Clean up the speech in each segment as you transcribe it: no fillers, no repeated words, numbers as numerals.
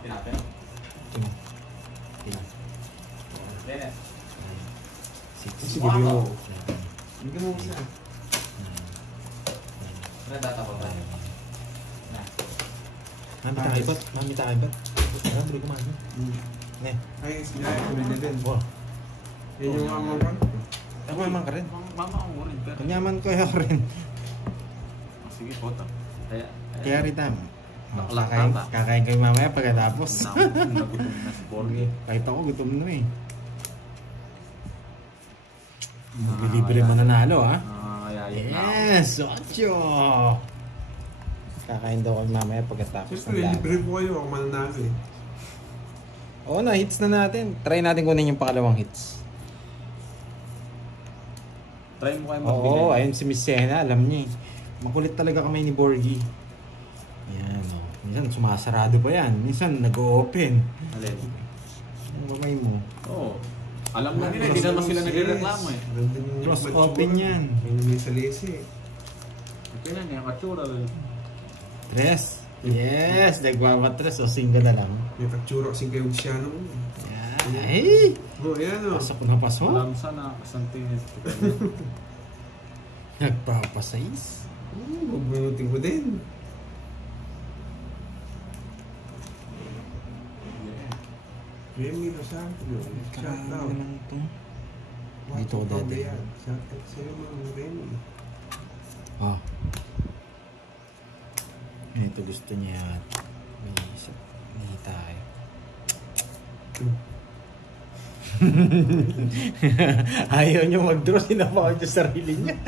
Angkatin natin. Dennis. Sige mo. Hindi mo isa. Natatapos ba? Na. Mami tayo ba't? Mami tayo ba't? Alam, bili ko mami. Ne. Ay, sinaya ko rin din. Wow. Yan yung mamang ka. Ako mamang ka rin. Mama ako rin. Kanyaman ko ako rin. Sige, pota. Kaya rin tama. Kakain. Kakain kayo mamaya pagkatapos. Nagutom na si Borgie. Kahit ako gutom na eh. Libre mananalo ha. Yes! 8! Kakain daw kami mamaya pagkatapos Siyempre, libre po kayo. Ako mananalo eh. Oo na, hits na natin. Try natin kunin yung pangalawang hits. Try mo kayo magbili. Oo, ayun si Miss Sena, alam niya eh. Makulit talaga kami ni Borgie. Yan o. Minsan sumasarado pa yan. Minsan nag-o-open. Alin? Ano ba may mo? Oo. Alam mo nila, hindi naman sila nagreklamo eh. Cross open yan. May salisi eh. Okay na, yung katsura. Tres. Yes! Nagwawatres o single na lang. May katsura kasing kayo siya naman. Yan. Ay! Oh, yan o. Pasok na pasok. Alam sana, kasantingin. Nagpapasais. Magbunutin ko din. Remy Rosanto. Shout out. lang ito. Dito ko dati. Shout out sa'yo mga Remy. Ah. Ito gusto niya yata. May tayo. Ayaw niyo mag-draw. Sinapa ko yung sarili niya.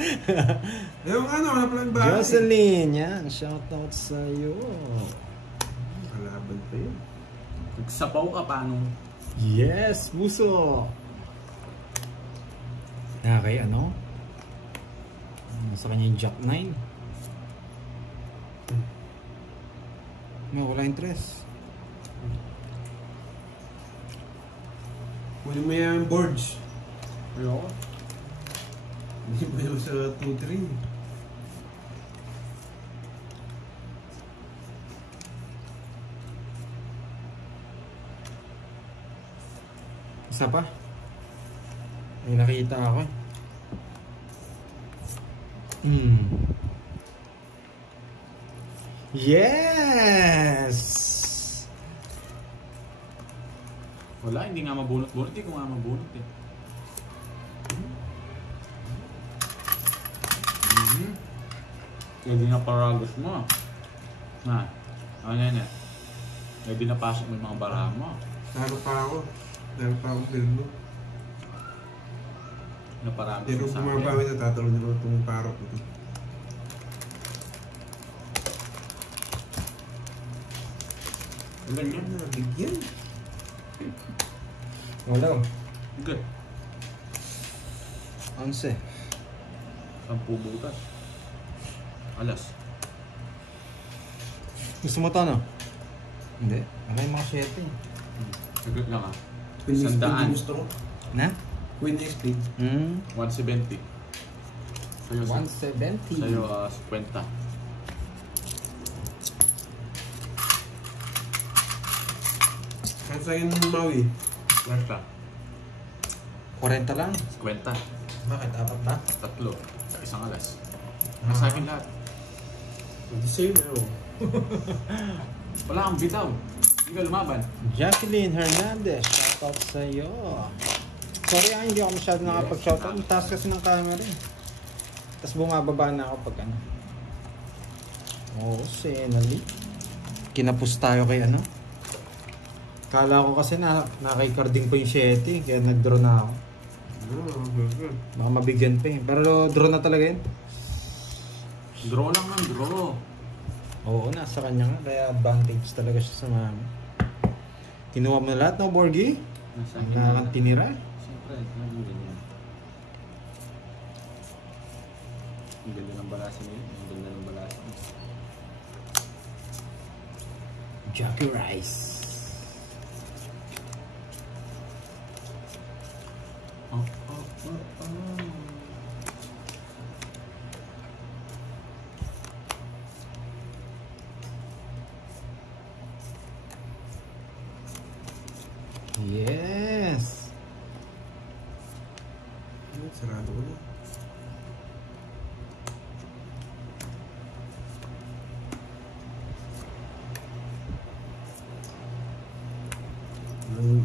Yung ano pala yung bahay? Jocelyn, yan. Shoutout sa'yo. Kalaban pa yun. Nagsapaw ka paano? Yes, buso. Kay ano? Sa kanya yung Jack 9. No, wala interest. Kunin mo yung boards. Ayoko. Hindi ba yung sa 2-3? Isa pa? May nakita ako eh. Yes! Wala, hindi nga mabunot-bunot. Hindi ko nga mabunot eh. Hindi na paragos mo. Na, ano yan eh. Hindi na pasok mo yung mga baraha mo. Taro pa ako. Taro pa ako pero Naparagos pero mo sa kung mabawi na tatalon nyo itong parok ito. Ilan yun? Bigyan. Wala. Good. 11. 10 butas. Alas. Gusto mo to no? Hindi. Ano yung mga 7 eh. Sagot lang ah. Queen Speed Sandaan. gusto ko. Na? Queen Speed. 170. Sa'yo, 170. sa'yo 50. Kaya sa'yo ng Maui. Basta. 40 lang. 50. Bakit? Apat ba? Tatlo. Isang alas. Nasa akin lahat. Hindi sa'yo na oh. Wala kang bitaw. Hindi ka lumaban. Jacqueline Hernandez. Shoutout sa'yo. Sorry hindi ako masyado nakapag-shoutout. Ang taas kasi ng camera eh. Tapos bumababa na ako pag ano. Oo, Senali. Kinapos tayo kay ano. Kala ko kasi nakaikarding ko yung 7 kaya nag-draw na ako. Good. Baka mabigyan pa eh. Pero draw na talaga yun. Draw lang ng draw. Oo, nasa kanya nga. Kaya advantage talaga siya sa mami. Kinuha mo na lahat, no, Borgie? Nasa Ang akin nakakang tinira. Siyempre, ang ganyan. Ang ganda ng balasan nila. Ang ganda ng balasan. Jackie Rice. Oh. Yes! Sarado ko na.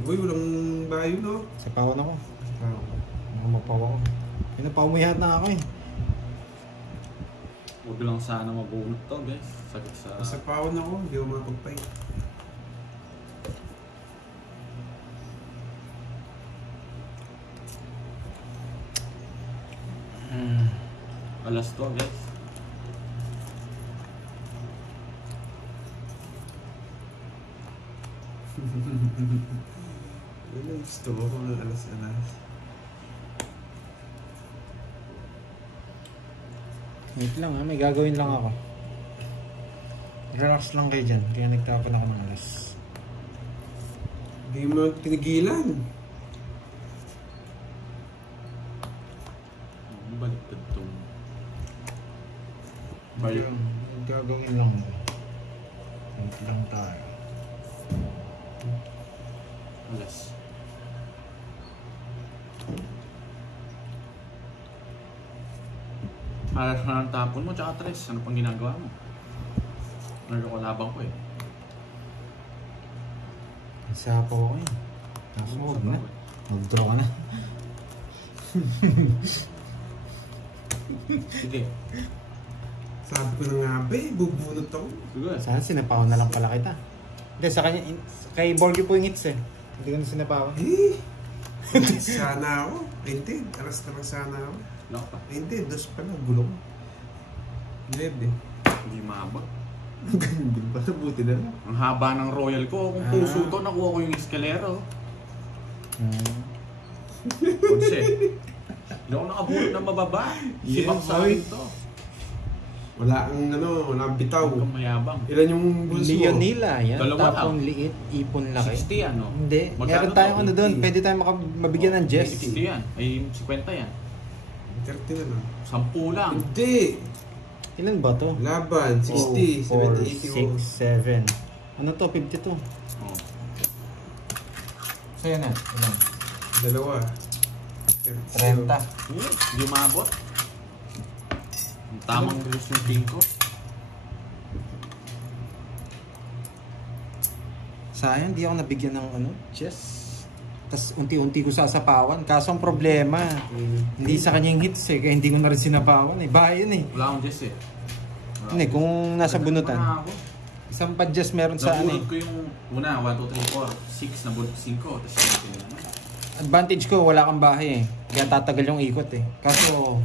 Uy, walang bayo, no? Sapawan ako. Wow. Mapaw ako. Pinapaw mo yata ako eh. Huwag lang sana mabunot to, guys. Sakit sa... Sa pawon ako, hindi ako makapagpay. Alas to, guys. Yun ang gusto ko kung ng alas-alas. Wait lang ha, may gagawin lang ako. Relax lang kayo dyan, kaya nagtapon ako ng alas. Hindi mo tinigilan. Baliktad to. Balik. Gagawin lang. Wait lang tayo. Alas. Alas na ang tapon mo, tsaka tres. Ano pang ginagawa mo? Nagkakalabang ko eh. Sapaw ako eh. Kaso huwag na. Mag-draw ka na. Sige. Sabi ko na nga ba eh, bubunot ako. Sige. Sana sinapawan na lang pala kita. Hindi, sa kanya, kay Borgie po yung hits eh. Hindi ko na sinapawan. Eh! Sana ako. Hindi, alas na lang sana ako. Wala ka pa. Hindi, dos pa lang, gulong. Lebe. Hindi maabot. Hindi pa, buti na lang. Ang haba ng royal ko. Kung puso to, nakuha ko yung eskalero. Konse. Hindi ako nakabulot ng mababa. Sibak sa akin to. Wala kang ano, wala kang bitaw. Huwag kang mayabang. Ilan yung bulls mo? Leonila, yan. Dalawa Tapong lang. liit, ipon laki. 60 ano? Hindi. Magkano Meron to? tayong ano doon. 80. Pwede tayong mabigyan ng Jess. 60 yan. Ay, 50 yan. 30 na lang. 10 lang. Hindi! Ilan ba to? Laban, 60, 70, 80. 4, 6, 7. Ano to? 52. Oh. So yan na. Ilan? Dalawa. 30. Hindi umabot. Ang tamang dress yung king ko. Sayang, di ako nabigyan ng ano, Jess. Tapos unti-unti ko sasapawan. Kaso ang problema, hindi sa kanyang hits eh. Kaya hindi ko na rin sinapawan eh. Bayan eh. Wala akong Jess eh. Hindi, kung nasa bunutan. Wala ako. Isang pa Jess meron sa ano Nabunot eh. ko yung una, 1, 2, 3, 4, 6, nabunot 5. Tapos 7 na naman. Advantage ko, wala kang bahay eh. Kaya tatagal yung ikot eh. Kaso,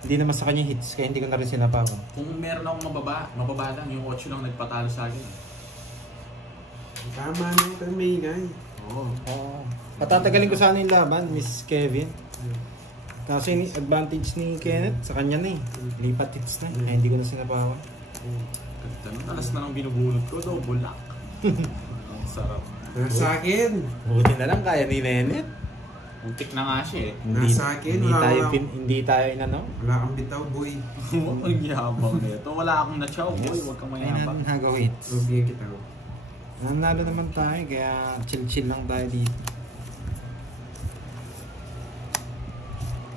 hindi naman sa kanyang hits. Kaya hindi ko na rin sinapawan. Kung meron akong mababa lang. Yung 8 lang nagpatalo sa akin. Tama na ito, may ingay. Oo. Oo. Patatagalin ko sana yung laban, Miss Kevin. Kasi advantage ni Kenneth sa kanya na eh. Lipat hits na. Kaya hindi ko na sinapawan. Ganda nun. Alas na lang binubunot ko. Double lock. Ang sarap. Nasa akin. Buti na lang kaya ni Nenet. Muntik na nga siya eh. Nasa akin, wala. Hindi tayo inano. Wala kang bitaw, boy. Ang yabang nito. Wala akong na-chow, boy. Huwag kang Ay mayabang. natin hagaw hits. Rubigyan kita ko. Nanalo naman tayo, kaya chill-chill lang tayo dito.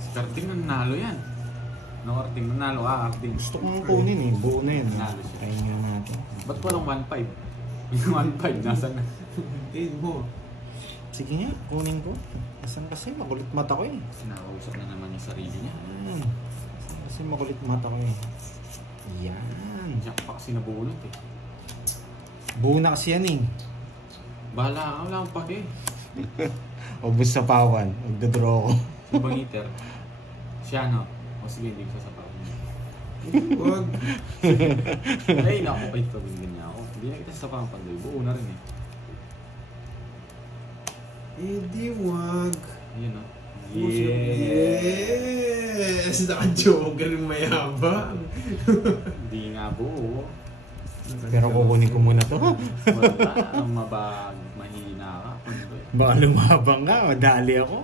Si Karting nanalo yan. No, Karting nanalo. Karting. Gusto kong kunin eh, buo na yun. Nanalo siya. Kaya nga natin. Ba't walang 1.5? Yung 1.5, nasa na? Eh, mo. Sige nga, kunin ko. Asan kasi makulit mata ko eh. Sinakausap na naman yung sarili niya. Asan kasi makulit mata ko eh. Yan. Jack pa kasi nabulot eh. Buo na kasi yan eh. Bahala ka, wala akong pake. Ubus sa pawan, magdodraw ko. Si Bangiter. Siya no? O sige, hindi ko sasapawan niya. Huwag. Ay, naku, pa ito niya ako. Hindi na kita sasapawan pandoy. Buo na rin eh. Eh, di wag. Ayun no? Yes! Naka-joker yung mayabang. Hindi nga buo. Pero kukunin ko muna to. Wala, ang mahina ka. Pandoy. Baka lumabang ka, madali ako.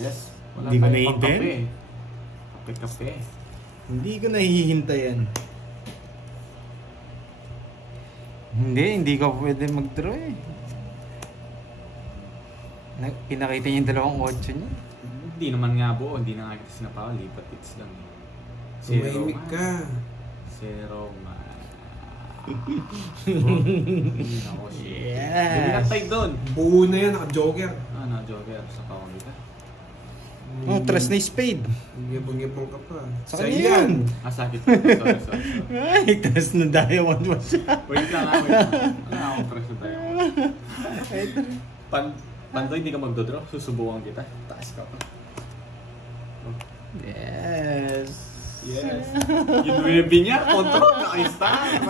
Yes. Wala Hindi mo tayong naiintindihan? pangkape. Kape-kape. Hindi ko nahihintayan. Hindi ko pwede mag-draw eh. Pinakita niya yung dalawang 8 niya. Hindi naman nga buo, hindi na nga kita sinapaw, lipat hits lang. Tumahimik ka. Zero man. Ako, shit. Yes. Hindi na tayo doon. Buo na yan, naka-joker. Joker sa pawang kita. Oh, tres na spade. Yabang-yabang ka pa. Sa kanya yan. Sakit. Sorry. Ay, tres na diamond mo siya. Wait lang. Wala akong press na tayo. Pandoy, hindi ka magdodraw. Susubukan kita. Taas ka pa. Yes. Yung webby niya, control, naka-star.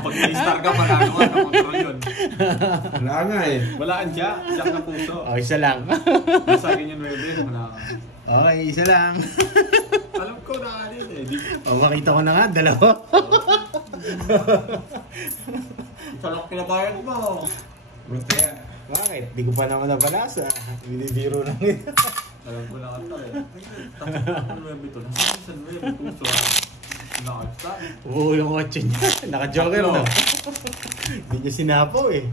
Pag naka-star ka, panalo ka, na-control yun. Wala nga eh. Walaan siya, siya na puso. Okay, isa lang. Sa akin yung webby, wala ka. Okay, isa lang. Alam ko na kanil eh. Makita ko na nga, dalawa. Salok pinabayad mo. Kaya, Bakit? Di ko pa naman nabalasa. Binibiro lang ito. Alam ko na kanta eh. Tapos ang webby to, nasa webby puso. Naka-star. Oo, yung 8 niya. Naka-joker na. Hindi niya sinapaw eh.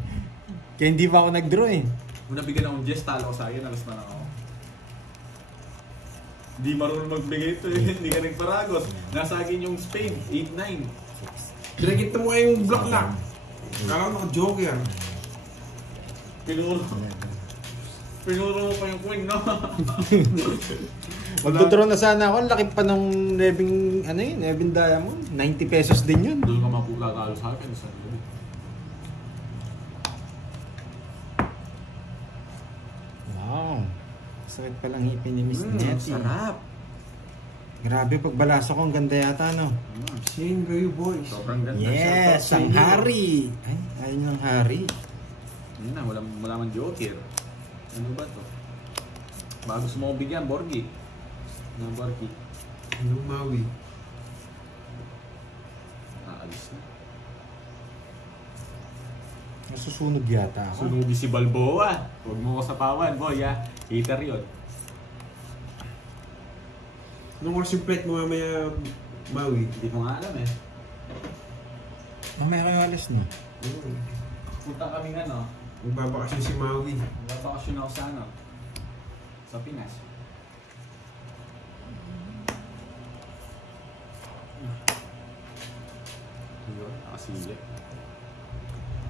Kaya hindi pa ako nag-draw eh. Kung nabigyan akong Jess, talo ko sa akin, alas na lang ako. Hindi marunong magbigay ito eh. Hindi ka nagparagos. Nasa akin yung spade, 8-9. pinagkita mo nga yung block lang. Kala ko naka-joker. Pinuro mo pa yung queen, no? Magdodraw na sana ako. Ang laki pa ng nebing, ano yun, nebing diamond. 90 pesos din yun. Doon ka mapagkakalo sa akin, sa gabi. Wow. Sakit palang ngipin ni Miss Nettie. Sarap. Grabe, pagbalasa ko, ang ganda yata, no? Same kayo boys. Sobrang ganda. Yes, Shoutout sa ang inyo. hari. Ay, ayun ang hari. Yun na, wala man joker. Ano ba to? Bago gusto mo bigyan, Borgi. Ano Borgi? Yung Maui. Aalis na. Nasusunog yata ako. Sunugi si Balboa. Huwag mo ko sapawan, boy, ha? Hater yun. Anong oras yung plate mo mamaya, Maui? Hindi ko nga alam eh. Mamaya kayo alis, no? Punta kami nga, no? Magbabakasyon si Maui. Nagbabakasyon ako sa ano? Sa Pinas. Yun, nakasili.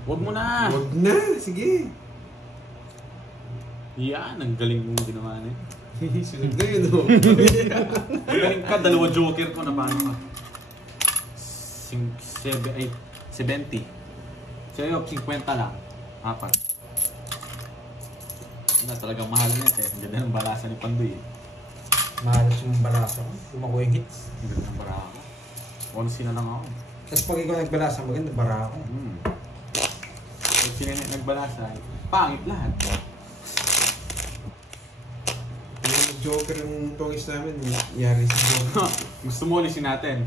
Huwag mo na! Huwag na, sige. Yan, ang galing mong ginawa na yun. Sunod na yun, oh. Ang galing ka, dalawa joker ko na paano ka? 70. Sa'yo, 50 lang. 4. Na, talagang mahal niya eh. Ang ganda ng balasa ni Pandoy eh. Mahalas yung balasa ko. Lumakuha yung hits. Ang ganda ng bara ko. Onsi na lang ako. Tapos pag ikaw nagbalasa, maganda bara ako. Pag sila nagbalasa, pangit lahat. Yung joker yung tongis namin, yari si joker. Gusto mo ulisin natin.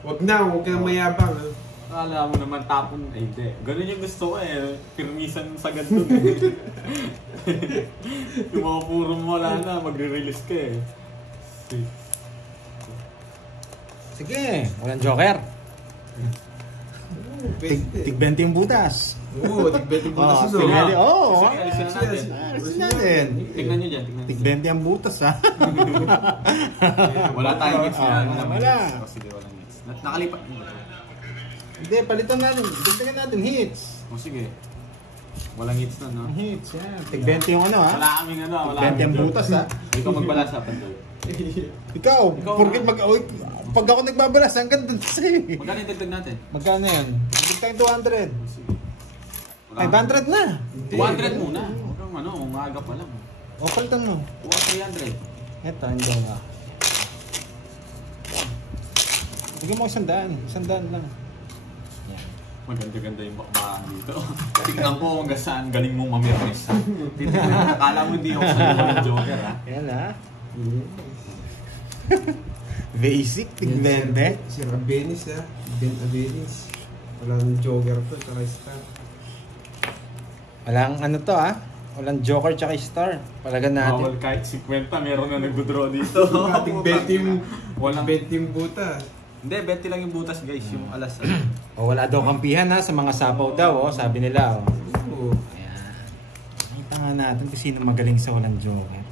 Huwag na, huwag kang mayabang. Ha? Akala mo naman tapon. Eh, hindi. Ganun yung gusto ko eh. Pirmisan sa ganun eh. Yung mga puro mo wala na, magre-release ka eh. Sige, walang joker. Tig 20 yung butas. Oo, tig-betting mo na Oh, sino. sige. Oo. Sige, alisin na natin. Alisin natin. Tignan nyo dyan, tignan nyo Tig dyan. 20 ang butas, ha? Wala tayong hits Ah, na. wala. Oh, sige, walang hits. Nakalipat mo ba ito? Hindi, palitan natin. Dagdagan natin hits. O sige. Walang hits na, no? Hits, yan. Tig 20 yung ano, ha? Wala kaming ano, wala 20 ang kaming butas, ha? Ikaw magbalasa, Pandoy. Ikaw, Ikaw porkit na. pag ako nagbabalas, ang ganda sa'yo. Magkano yung dagdag natin? Magkano yan? Dagdag tayong 200. O, sige. 500 na. 200 muna. Huwag kang ano, umaga pa lang. O, palitan mo. 300. Eto, hindi nga. Bigyan mo 100. 100 lang. Yan. Maganda-ganda yung bakbakan dito. Tignan ko hanggang saan galing mong mamirres. Titignan, akala mo hindi ako sa ng joker, ha? Yan, ha? Basic, tig 20. Si Rabenis, ha? Ben Avenis. Wala nang joker to, tsaka star. Walang ano to, ha? Walang joker tsaka star. Palagan Bawal natin. kahit 50, meron na nag-draw dito. Tig-betting yung Walang... betting buta. Hindi, 20 lang yung butas, guys. Yung alas. O, wala daw kampihan, ha? Sa mga sapaw daw, oh. Sabi nila, oh. Oo. Ayan. nga natin kung sino magaling sa walang joker.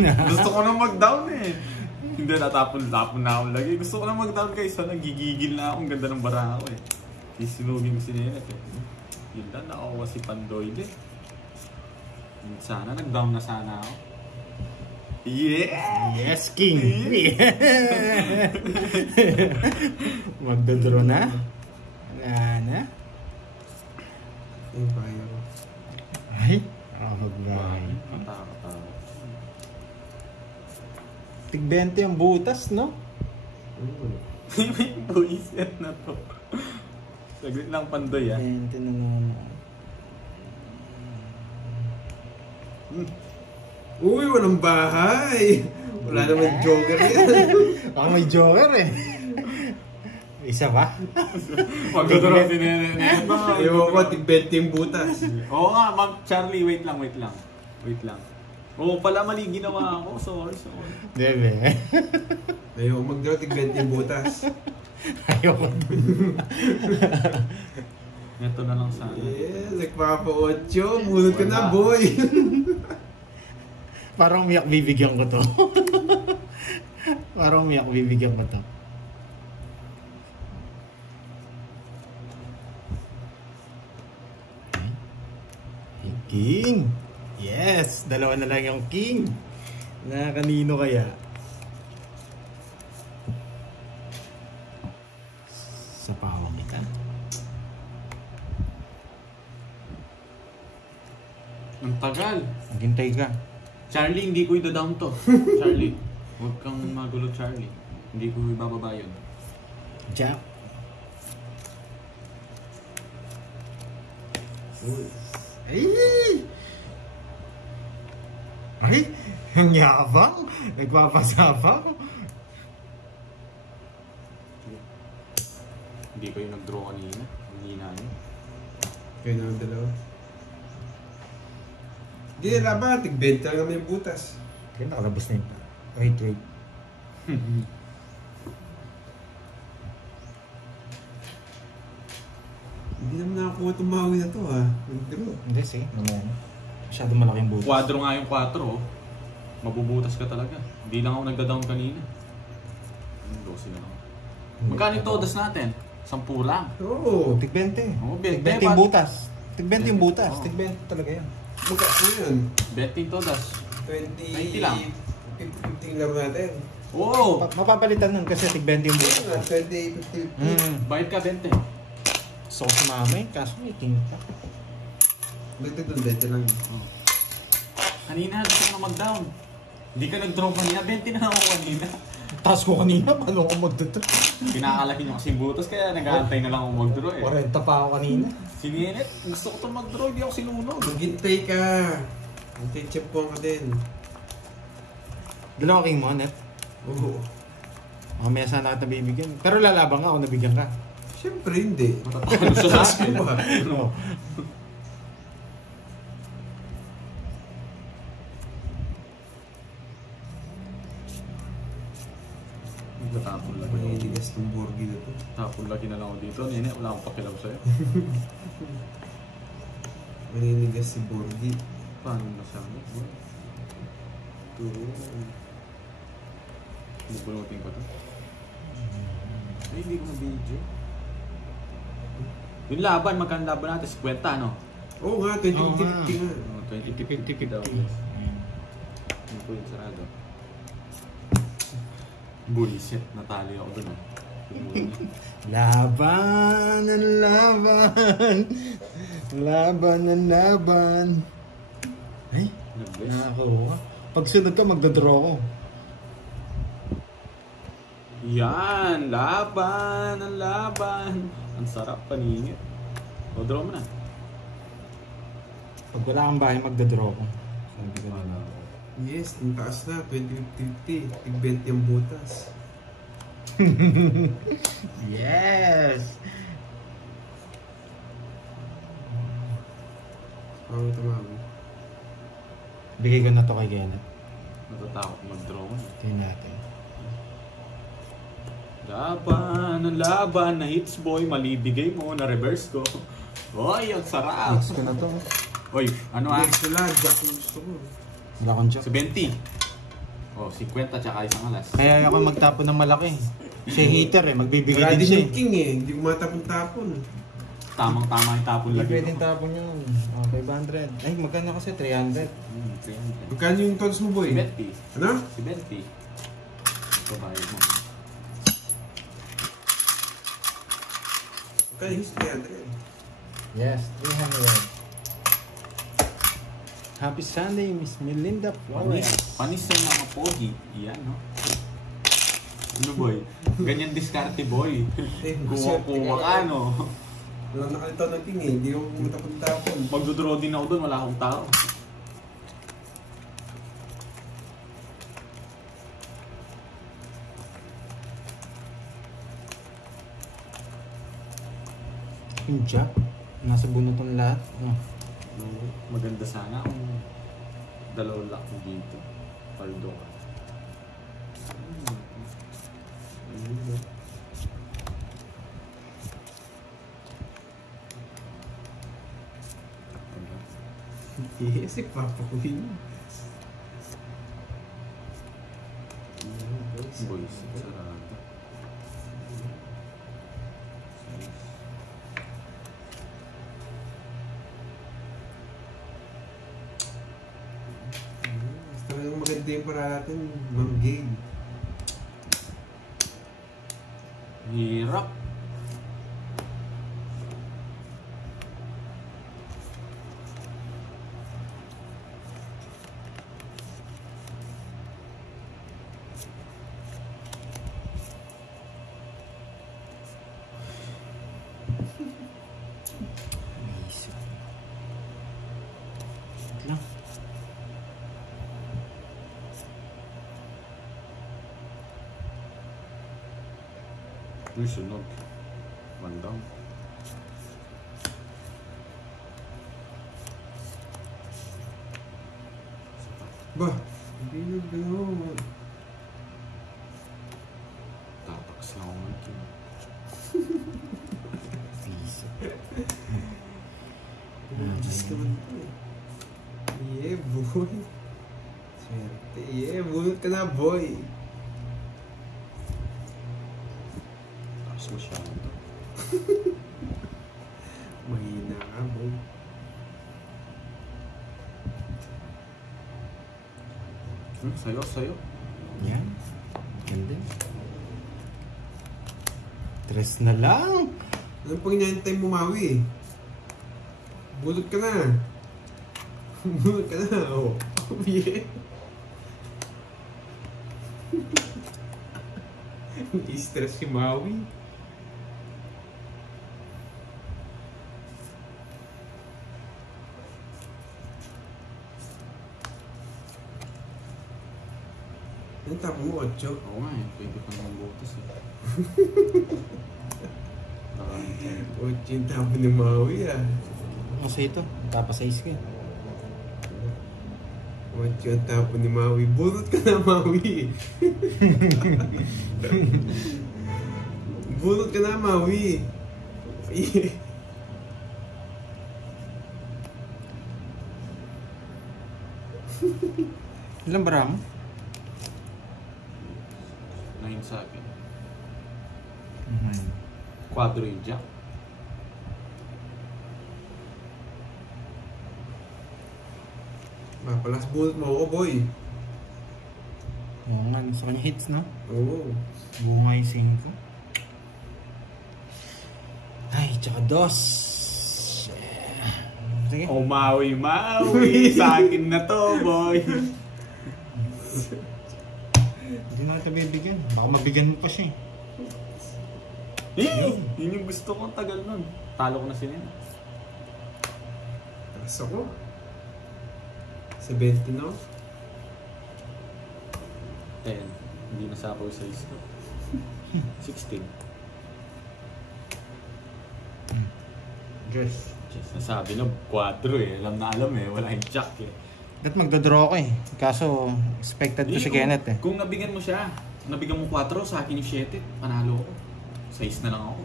Gusto ko na mag-down eh. Hindi, natapon na ako lagi. Gusto ko na mag-down guys. Nagigigil na ako. Ang ganda ng baraha ko eh. Isinugin mo si Nenet eh. Yun lang, nakakuha si Pandoy eh. Sana, nag-down na sana ako. Yeah! Yes, King! Magdodraw na? Wala na? Yung bayo ko. Ay, nakakagay. Matakot. Tig 20 ang butas, no? May buisit na to. Saglit lang Pandoy ah. 20 na naman. Uy, walang bahay! Wala naman joker yan. Baka may joker eh. Isa ba? Magdodraw si Nenet. Ewan ko, tig-20 yung butas. Oo nga, Ma'am Charlie, wait lang. Oo pala, mali ginawa ako. Sorry. Debe. Ayaw mag-draw, tig-20 yung butas. Ayoko dun. Ito na lang sana. Yeah, nagpapa-8. Bunot ka na, boy! Parang umiyak bibigyan ko to. Parang umiyak bibigyan ko to. King! Yes! Dalawa na lang yung king. Na kanino kaya? Sa pawang kita. Ang tagal. Maghintay ka. Charlie, hindi ko ida-down to. Charlie, huwag kang magulo Charlie. Hindi ko ibababa yun. Jack. Ay! Ay! Ang yabang! Nagpapasabang! Hindi ko yung nag-draw kanina. Ang hina niya. Kaya naman dalawa. Hindi na laban, tig-20 lang naman yung butas. Kaya nakalabas na yun. Wait. Hindi naman nakakuha itong mahawi na to ha. Nag-draw. Hindi, sige. Mamaya. Masyado malaki yung butas. Quadro nga yung 4 oh. Mabubutas ka talaga. Hindi lang ako nagda-down kanina. 12 na lang. Magkano yung todas natin? 10 lang. Oo. Tig 20. Oo, Tig 20 20 yung butas. Tig 20 yung butas. Oo. Tig 20 talaga yan. Magkano yun? 20 todas. 20 lang. 15 lang natin. Oo! Mapapalitan nun kasi tig 20 yung butas. 20, 50. Bayad ka 20. So, sumama eh. Kaso may king pa. Dagdag doon, 20 lang. Kanina gusto ko na mag-down. Hindi ka nag-draw kanina. 20 na ako kanina. Taas ko kanina. Paano ako magdito? Pinakalaki nyo kasi butas kaya nag-aantay na lang ako mag-draw eh. 40 pa ako kanina. Si Nenet, gusto ko itong mag-draw. Hindi ako sinunod. Maghintay ka. Antay-champuan ka din. Dalawa king mo, net. Oo. Mamaya sana kita bibigyan. Pero lalabang nga ako nabigyan ka. Siyempre hindi. Matatalo sa akin. Ano? Natapon lagi. Maninigas ng burgi na to. Tapon lagi na lang ako dito. Nenet, wala akong pakialam sa'yo. Maninigas si burgi. Paano na siya? Ito. Bubunutin ko to. Ay, hindi ko na-video. Yung laban, magkano laban natin? 50, no? Oo nga, 20-50 nga. 20-50 daw. Hindi ko yung sarado. Bullshit, natali ako dun. Laban ang laban. Laban ang laban. Ay, Nag-best. nakakuha. Pag sunod ka, magdadraw ko. Yan! Laban! Ang laban! Ang sarap paningit. O, draw mo na. Pag wala kang bahay, magdadraw ko. Sabi ko na. Yes, ang taas na. 20-50. Tig-20 yung butas. Yes! Parang tumawag. Bigay ko na to kay Kenneth. Natatakot mag-draw ko. Tingnan natin. Laban! Ang laban! Na hits boy! Malibigay mo! Na reverse ko! Oy! Ang sarap! Next ko na to. Oy, ano ah? Next na lang, Jack yung gusto ko. Wala akong joke. 70. Oh, 50 tsaka isang alas. Kaya ako magtapon ng malaki. Siya heater eh, magbibigay Wala din din siya yung king eh. Hindi ko matapon-tapon. Tamang-tama yung tapon Hindi lagi. pwedeng tapon yun. 500. Ay, magkano kasi? 300. 300. Magkano yung tols mo, boy? 70. Ano? 70. Ito bayad mo. Magkano yung 300? Yes, 300. Happy Sunday, Miss Melinda Flores. Panis yung mga pogi. Yan, no? Ano, boy? Ganyan diskarte, boy. Kung ano. Wala nakalitaw ng king eh. Hindi ko matapon-tapon. Magdodraw din ako doon, wala akong tao. Yung jack, nasa bunutan lahat. Oh. Maganda sana kung dalawang lock mo dito. Paldo ka. Yes, ipapakuhin. Boys, sarado. Talagang maganda yung para natin, Ma'am Gabe. Hirap. Wait lang. Yung sunod. Bandang. Ba, hindi yung gano'n. Tataks na ako ng king. Please. Diyos naman ito eh. Yeah, boy. Swerte. Yeah, bunot ka na, boy. Tapos masyado. Mahina ka, boy. Sayo, sayo. Yan. Ganda. 3 na lang. Anong pang inaantay mo, Maui? Bunot ka na. Bunot ka na, oh. Yeah. I-stress si Maui. Ang tapo mo, 8. Oo nga eh. Pwede pa naman botas eh. Maraming 8 yung tapo ni Maui, ah. Kasi ito, papasize ko eh. 8 yung tapo ni Maui. Bunot ka na, Maui. Bunot ka na, Maui. Ilang bara mo? 9 sa akin. Quadro yung jack. Mapalas bunot mo ako, boy. Oo nga, sa kanya hits, no? Oo. Bunga yung 5. Ay, tsaka 2. Sige. Oh, Maui, Maui! Sa akin na to, boy! Hindi na kita bibigyan. Baka mabigyan mo pa siya eh. Yun yung gusto kong tagal nun. Talo ko na si Nena. Takas ako. 70 no? 10. Hindi na sa ako yung size ko. 16. Just. Just nasabi na, quadro eh. Alam na alam eh. Wala yung jack eh. Dapat magdodraw ko eh. Kaso, expected ko si Kenneth eh. Kung nabigyan mo siya, nabigyan mo 4, sa akin yung 7, panalo ko. 6 na lang ako.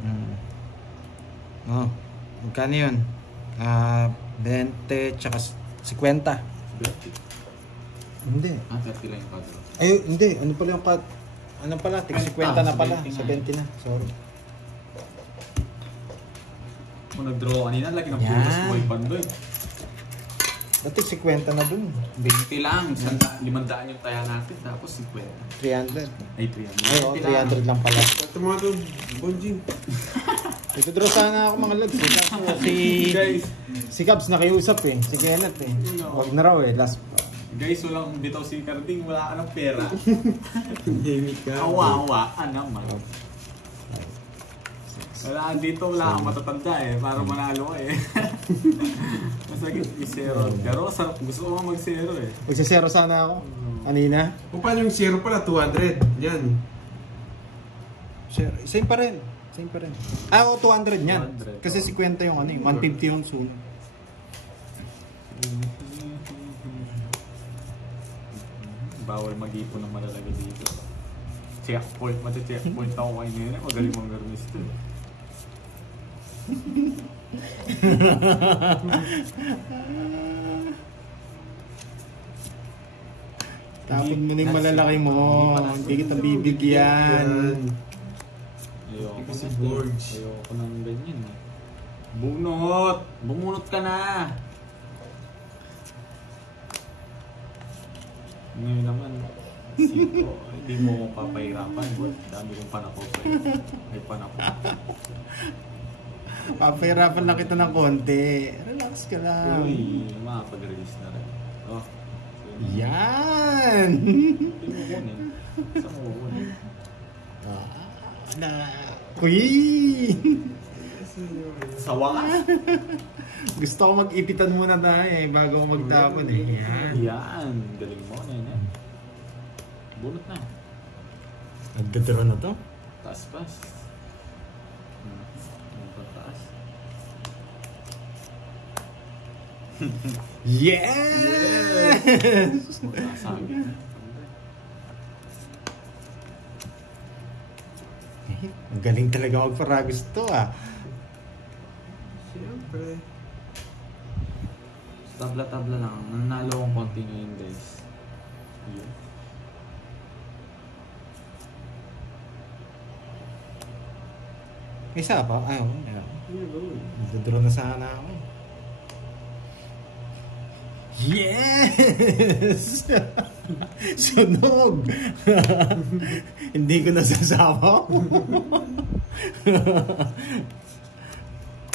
Oh, magkano yun? 20, tsaka 50. 30. Hindi. 30 lang yung quadro. Ay, hindi. Ano pala yung cut? Ano pala? Tig 50 na pala. 70 na. Sorry. Kung nag-draw kanina, lagi ng Yan. putas ko yung pandoy. Dati 50 na dun. 20 lang, 500 yung taya natin, tapos 50. 300. Ay, 300. Ay, oo, 300 lang pala. Ito mga ito, Bonjing. Ito-draw sana ako mga lods. Guys, Si Cubs nakiusap eh. Si Kenneth eh. Huwag na raw eh. Last. guys, walang bitaw si Carding, wala ka ng pera. Himik ka. Awa-awaan naman. Wala dito, wala kang matatanda eh, para manalo ka eh. Masakit i-zero. Pero sarap, gusto ko mag-zero eh. Magsisero sana ako. Kanina. Kung paano yung 0 pala, 200. Yan. Same pa rin. Same pa rin. Ah, o 200 yan. 200, Kasi 50 yung ano eh. 150 yung sunod. Bawal mag-ipon ng malalagay dito. Checkpoint, mati-checkpoint ako kayo ngayon. Magaling mong garnis to. Tapon mo na yung malalaki mo. Hindi kita bibigyan. Ayoko Kasi na. boards. Ayoko nang ganyan eh. Bunot! Bumunot ka na! Ngayon naman, siko, hindi mo ko papahirapan. Dami kong panako sa'yo. May panako. Papahirapan lang kita ng konti. Relax ka lang. Uy, makapag-release na rin. Oh. Yan! Hindi mo kunin. Saan mo kunin? Kuy! Sa wakas? Gusto ko mag-ipitan muna tayo eh, bago ako magtapon eh. Yan. Yan. Galing mo na yun. Bunot na. Nagdadara na to? Taas-pas. Taas. Yes! Sabi na. Ang galing talaga magparagos to ah. Siyempre. Tabla-tabla lang. Nanalo akong konti ngayon guys. Yun. Isa pa? Ayaw. Nagdadraw na sana ako. Yes! Sunog! Hindi ko nasasama.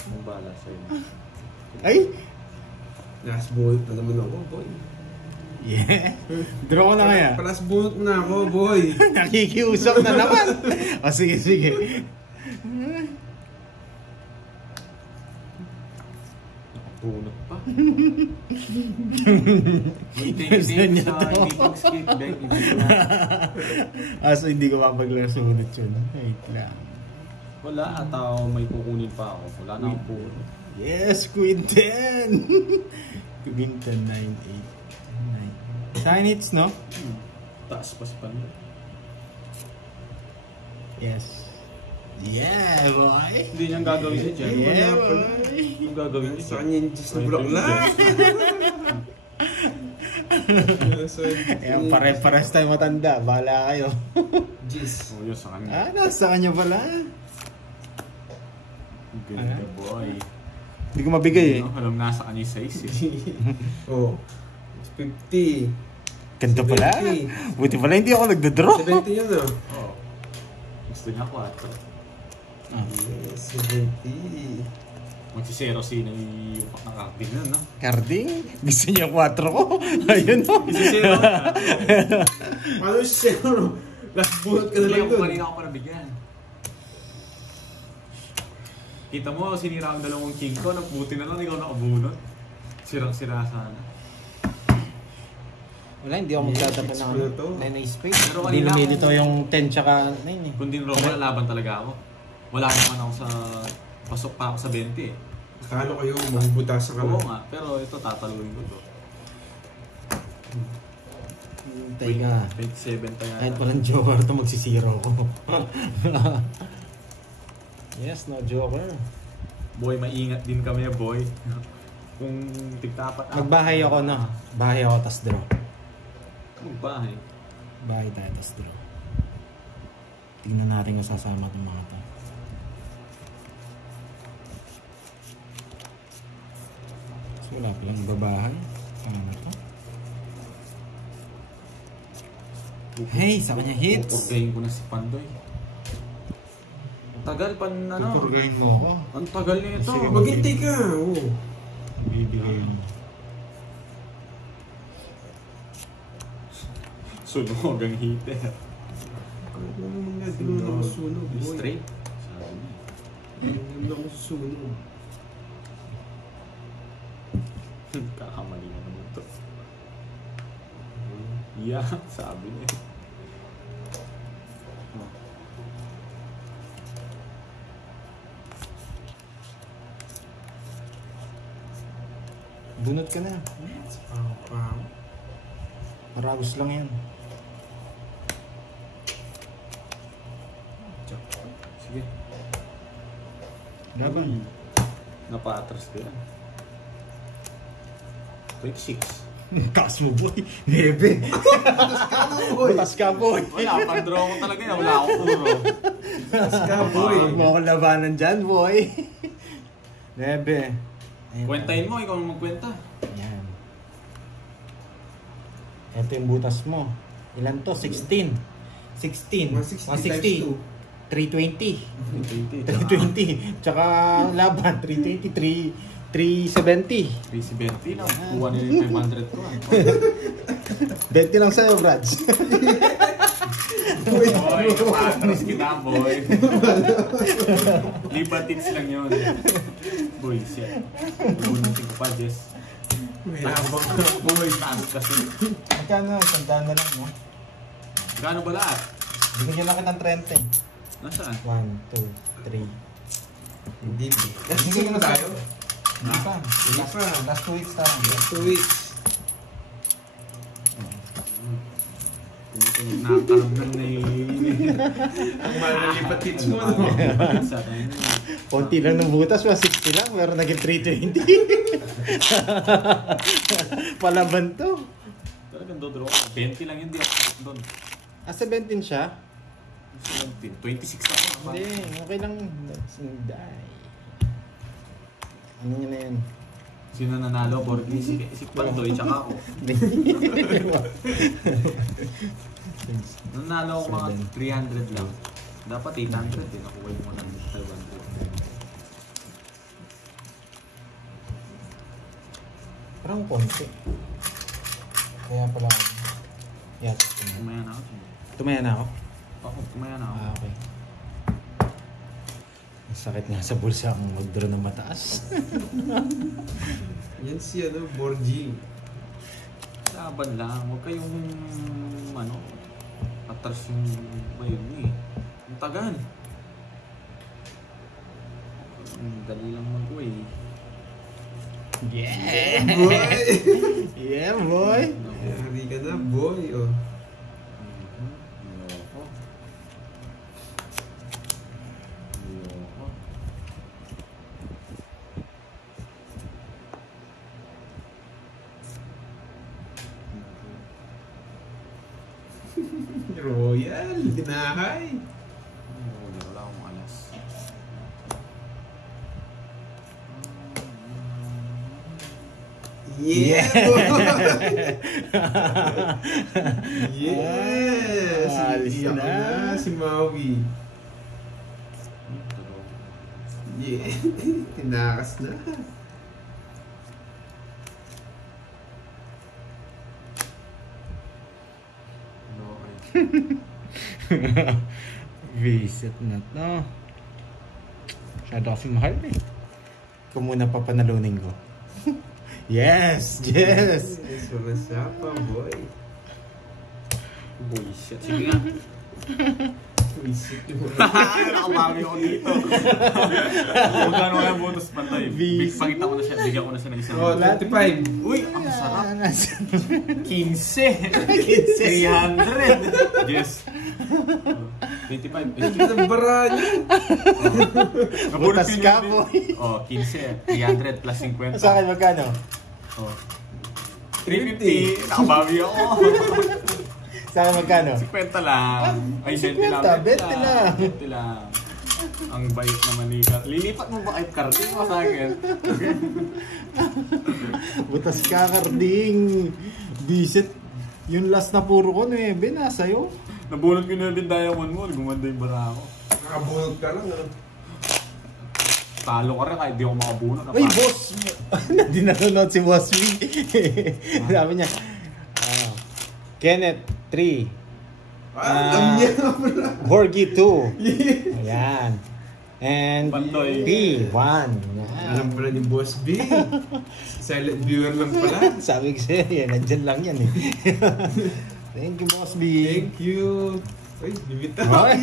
Ang bala sa'yo. Ay! Last bullet na naman ako, boy. Yeah! Draw ko na kaya. Last bullet na ako, boy. Nakikiusap na naman. O sige, sige. Bunot pa. Thank you sa hindi pag-skip back. So hindi ko mapaglasunod yun. Wait lang. Wala ataw may kukunin pa ako. Wala na akong puro. Yes, Quinten! Quinten 9-8. Sign hits, no? Taas-pas pa niya. Yes. Yeah, boy! Hindi niyang gagawin siya dyan. Yeah, Wala pa na. boy! Yung gagawin niya Sa dyan. kanya yung Diyos na block lang. Ayan, pare-pares tayo matanda. Bahala kayo. Diyos. Oh, yun sa kanya. Ah, nasa kanya pala. Ganda boy. Hindi ko mabigay eh. No, alam nasa kanya yung size eh. Oh. 50. Ganda pala. 70. Buti pala hindi ako nagdadraw. 70 yun ah. Oh. Gusto niya 4. Yes, 70. Magsisero sino yung pakakakbin na, no? Carding? Gusto niya 4 ko. Ayun o. Magsisero na. Paano siya? Last bullet ka na Hindi lang ako dun. kanina ako pa nabigyan. Kita mo, sinira ang dalawang king ko. Buti na lang ikaw nakabunot. Sirang-sira sana. Wala, hindi ako magtatapan ng Wala to. 9 space. Pero Hindi kanina lumilito ako- yung 10 tsaka 9 eh. Kung din Roma, laban talaga ako. Wala naman ako sa... Pasok pa ako sa 20 eh. Akala kayo, mabubutasan ka Oo na. nga, pero ito tataluin ko to. Tay ka. 27 pa yan. Kahit walang joker to magsisiro ko. Yes, no joker. Boy, maingat din kami boy. Kung tigtapat Magbahay ako, no? Bahay ako, tas draw. Magbahay. Bahay tayo, tas draw. Tingnan natin kung sasama itong mga to. So, wala palang babahay. Ano to? Hey, sa kanya hits! Pupurgahin ko na si Pandoy. Ang tagal pa ano. Pupurgahin mo ako. Ang tagal nito. Sige, Maghintay ka. Oo. Bibigay mo. Sunog ang heater. Ano naman nga, di naman ako sunog, boy. Straight. Sabi niya. Hindi naman ako susunog. Kakamali na naman ito. Yeah, sabi niya. Bunot ka na. Pang. Maragos lang yan. Sige. Laban. Napatras ko yan. 26. Taas mo, boy. Nebe. Butas ka, boy. Wala, pag-draw ko talaga yan. Wala ako puro. Butas ka, boy. Huwag mo akong labanan dyan, boy. Nebe. Ayun. Kwentahin mo, ikaw magkwenta. Yan. Ito yung butas mo. Ilan to? 16. 16. 160 times 320. 20. 320. Tsaka laban. 320. 370. 370 lang. Kuha nila yung 500 ko. 20 lang sa'yo, Brads. Boy, napatras kita, boy. Libatits lang yun. Boy, shit. Bubunutin ko pa, Jess. May habang ka, boy. Taas kasi. Magkano? Tandaan na lang, no? Gano'n ba lahat? Bigyan lang kitang 30. Nasaan? 1, 2, 3. Hindi. Bigyan Last na tayo? Hindi pa. Hindi pa. Last 2 weeks tayo. Last 2 weeks. Tumutunog na ang karamdam na Ang mahal na lipat hits mo, no? Konti lang ng butas, 160 lang. Meron naging 320. Palaban to. Talagang dodraw ko. 20 lang yun, di ako doon. 17 siya? 17. 26 ako. Hindi, okay lang. Let's die. Ano yun na yan? Sino nanalo? Borgi? Si Pandoy, tsaka ako. Nanalo ako mga 300 lang. Dapat 800 eh. Nakuha yung 100. Parang konti. Kaya pala ako. Yata. Tumaya na ako. Tumaya na ako? Ako, tumaya na ako. Ah, okay. Ang sakit nga sa bulsa kung mag-draw ng mataas. Yan si Borgi. Laban lang. Huwag kayong atras yung bayon mo eh. Ang tagal. Dali lang mag-uwi. Yeah! Boy! Yeah, boy! Hindi ka na, boy. Oh. Royal, dinahay. Wala akong alas. Yeah! Yes! Alis Iiyak na. na si Maui. Yeah! Tinakas na. Visit na to. Masyado kasi mahal eh. Ikaw muna papanalunin ko. Yes! Yes! Yes, wala siya pa, boy. Boy, shit. Sige nga. Isip mo. Nakabawi ako dito. Kung gano'n kaya bonus pa tayo. Pakita ko na siya, bigyan ko na siya ng isang. Oh, 25. Uy, ang sarap. 15. 300. Yes. 25. Ang ang bara niya. Butas ka, boy. Oh, 15. 300 plus 50. Sa akin, magkano? Oh. 350. Nakabawi ako. Sa akin, magkano? 50 lang. Ay, 20 lang. 20 lang. Ang bait naman ni Kat. Lilipat mo ba kahit carding mo sa akin? Butas ka, Karding. Bisit. Yung last na puro ko, 9, sa'yo. Nabunod ko na din diamond mo. Gumanda yung bara ako. Nakabunod ka lang, ano? Talo ka rin kahit di ako makabunod. Uy, boss! Hindi nanonood si Boss V. Sabi niya, Kenneth, 3. Alam niya nga pala. Borgie, 2. Ayan. And Pantoy. P, 1. Alam pala ni Boss B. Silent viewer lang pala. Sabi ko sa'yo, yan, nandyan lang yan eh. Thank you, Boss B. Thank you. Uy, limitaw. Hoy.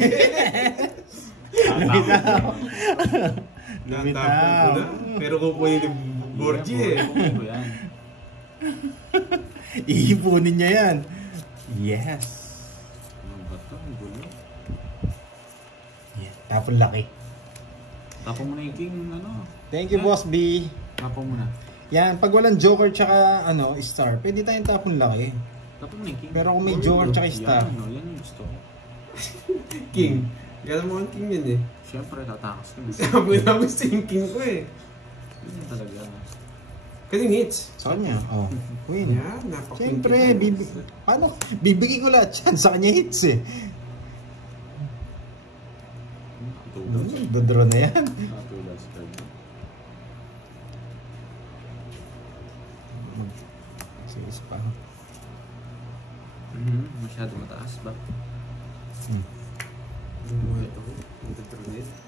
Natapon ko na. Pero kukunin ni Borgie eh. Kukunin ko yan. Iipunin niya yan. Yes. Ano ba ito? Ang gulo. Yeah. Tapon laki. Tapon mo na yung king, ano. Thank you, Boss B. Tapon mo na. Yan, pag walang joker tsaka star, pwede tayong tapon laki. Tapon mo na yung king. Pero kung may joker tsaka star, Yan, no, yan yung gusto ko. King. Kaya mo ang king yun eh. Siyempre, tatakas ko. Sabi na gusto yung king ko eh. Yun talaga. Kaning hits. sa kanya, queen. Yan, napaka-king Siyempre, paano? Bibigay ko lahat yan, sa kanya hits eh. Dodro na yan. Natulas ka. Sige, pa. Masyado mataas ba?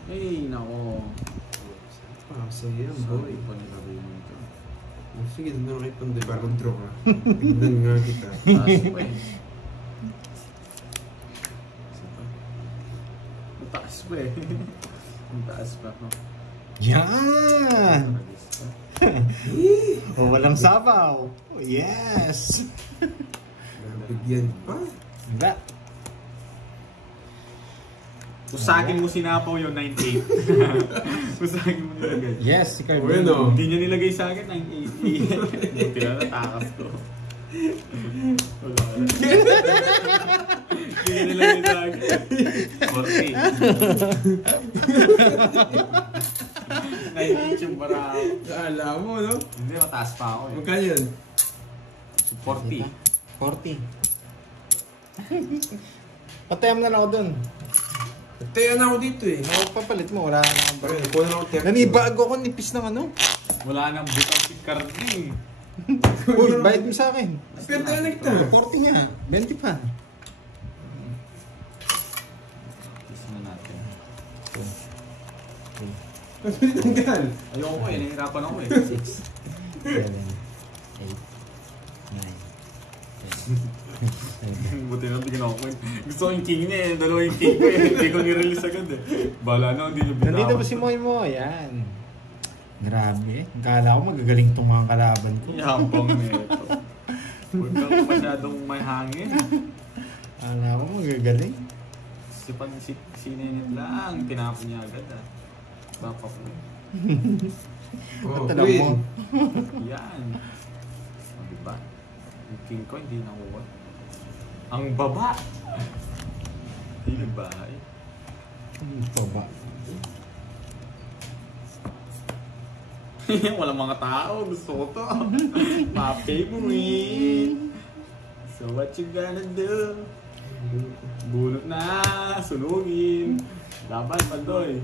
Ay, nako. Saya, boy. Pa nilagay mo ito. Sige, doon na kayo panday. Parang draw ka. Tignan nga kita. Taas pa eh. Mataas pa eh. Mataas pa. Yan! Walang sabaw. Yes! Bigyan pa. Wala. Kung sa akin mo sinapaw yung 9.8. Kung sa akin mo nilagay. Yes, si Carmen. Bueno. Hindi niya nilagay sa akin 9.8. Buti na natakas ko. Wala. Hindi niya nilagay sa akin. 40. 9.8 yung bara ako. Kala mo, no? Hindi, mataas pa ako eh. Magkano yun? 40. 40. Patayam na lang ako dun. Tayo na ako dito eh. Ako papalit mo, wala na akong Okay, baril. kuha na ako tip. Nanibago ako nipis ng ano. Wala nang butang si Carding. Uy, bayad mo sa akin. Pero tayo na kita. 40 nga, 20 pa. Gusto na natin. Tanggal. Ayoko eh, nahihirapan ako eh. 6, 7, 8, 9, 10. Buti na hindi ako. Gusto ko yung king niya eh. Dalawa yung king ko eh. Hindi ko nirelease agad eh. Bala na, hindi nyo binawa. Nandito ba si Moy Mo? Yan. Grabe. Kala ko magagaling itong mga kalaban ko. Yabang nito. Huwag kang masyadong may hangin. Kala ko magagaling. Si Nenit lang. Tinapon niya agad ah. Bapa po. Oh, Tanong mo. Yan. O diba? Yung king ko hindi nakuha. Ang baba! Hindi nagbahay. Ito ba? Walang mga tao. Gusto ko to. Ma-favorite. So what you gonna do? Bulot na. Sunugin. Laban, Pandoy.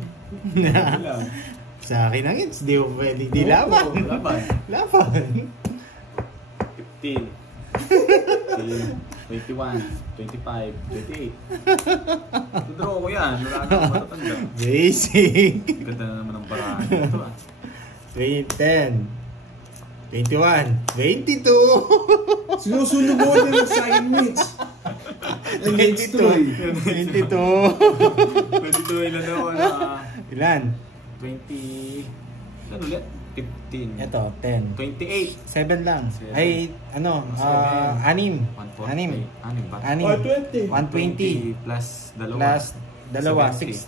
Lang. Sa akin ang hits, di ko pwede di laban. Laban. Laban. 15. 21, 25, 28. Draw ko yan. Wala na akong matatanda. Basic. Ganda na naman ang barahan ito ah. 10, 21, 22. Sinusunog mo na yung sign mates. Engage tuloy. 22. 22 ilan daw? Ilan? 20... Ano ulit? 15. Ito, 10. 28. 7 lang. Seven. Ay, ano, 6. 140. 6. Anim ba? 6. 120. 120. plus dalawa. Plus dalawa, 70. 6.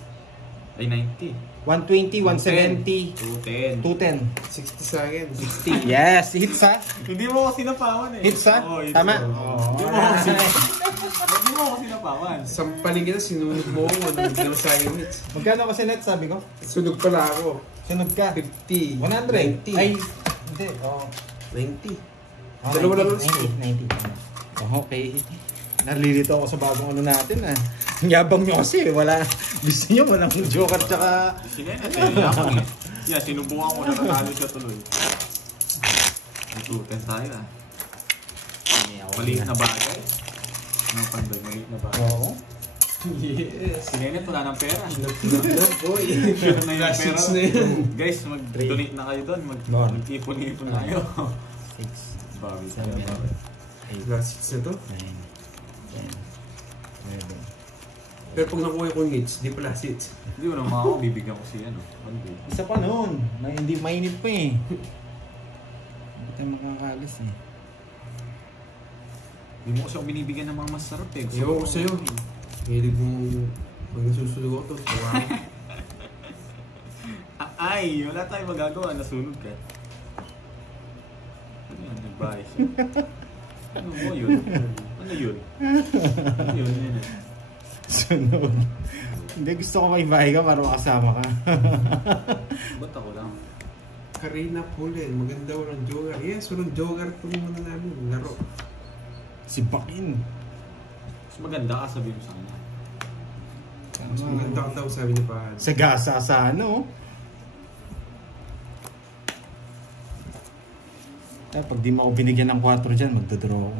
Ay, 90. 120, 170, 210. 210. 60 sa akin. 60. Yes, hits ha? Hindi mo ako sinapawan eh. Hits ha? Oo, hits Tama? ako. Oo. Hindi mo ako sinapawan. Sampaling kita, sinunog mo ako. Hindi naman sa akin hits. Magkano kasi net sabi ko? Sunog pala ako. Sunod ka. 50. 100. 90. Ay, hindi. Oh. 90. Oh, Dalawa 90, lang gusto. 90. Oh, okay. Narlilito ako sa bagong ano natin ah. Ang yabang nyo kasi, wala. Gusto nyo, walang joker tsaka... Sinene, yabang eh. Yeah, sinubukan ko na natalo siya tuloy. Ito, 10 tayo ah. Maliit na bagay. Ano panday, maliit na bagay. Oo. Yes. Sinene, wala ng pera. Knock, boy. Sure na yung Class pera. 6 na yan. Guys, mag-donate na kayo doon. Bon. Mag-ipon-ipon na kayo. 6, Bawi 7, tayo, bawi. 8, Class 6 na to. 9, 10, 11. Pero pag nakuha ko yung hits, di pala hits. Hindi mo naman ako, bibigyan ko si ano. Panday. Isa pa noon. Hindi mainit pa eh. Hindi tayo makakalis eh. Hindi mo kasi ako binibigyan ng mga masarap eh. Ewan ko sa'yo. Hilig mo pag nasusunog ako to. Tawa ko. Ay, wala tayong magagawa. Nasunog ka. Ano yan? Nagbahay siya. Ano mo yun? Ano yun? Ano yun? Ano yun? Sunod. Hindi, gusto ko may bahay ka para makasama ka. Ba't ako lang? Karina Pullen, maganda walang joker. Yes, walang joker itong ano namin, laro. Si Bakin. Mas maganda ka sabihin mo sa kanya. Mas maganda ka daw, sabi ni Pahal. Sa gasa sa ano. Pag di mo ako binigyan ng 4 dyan, magdodraw ako.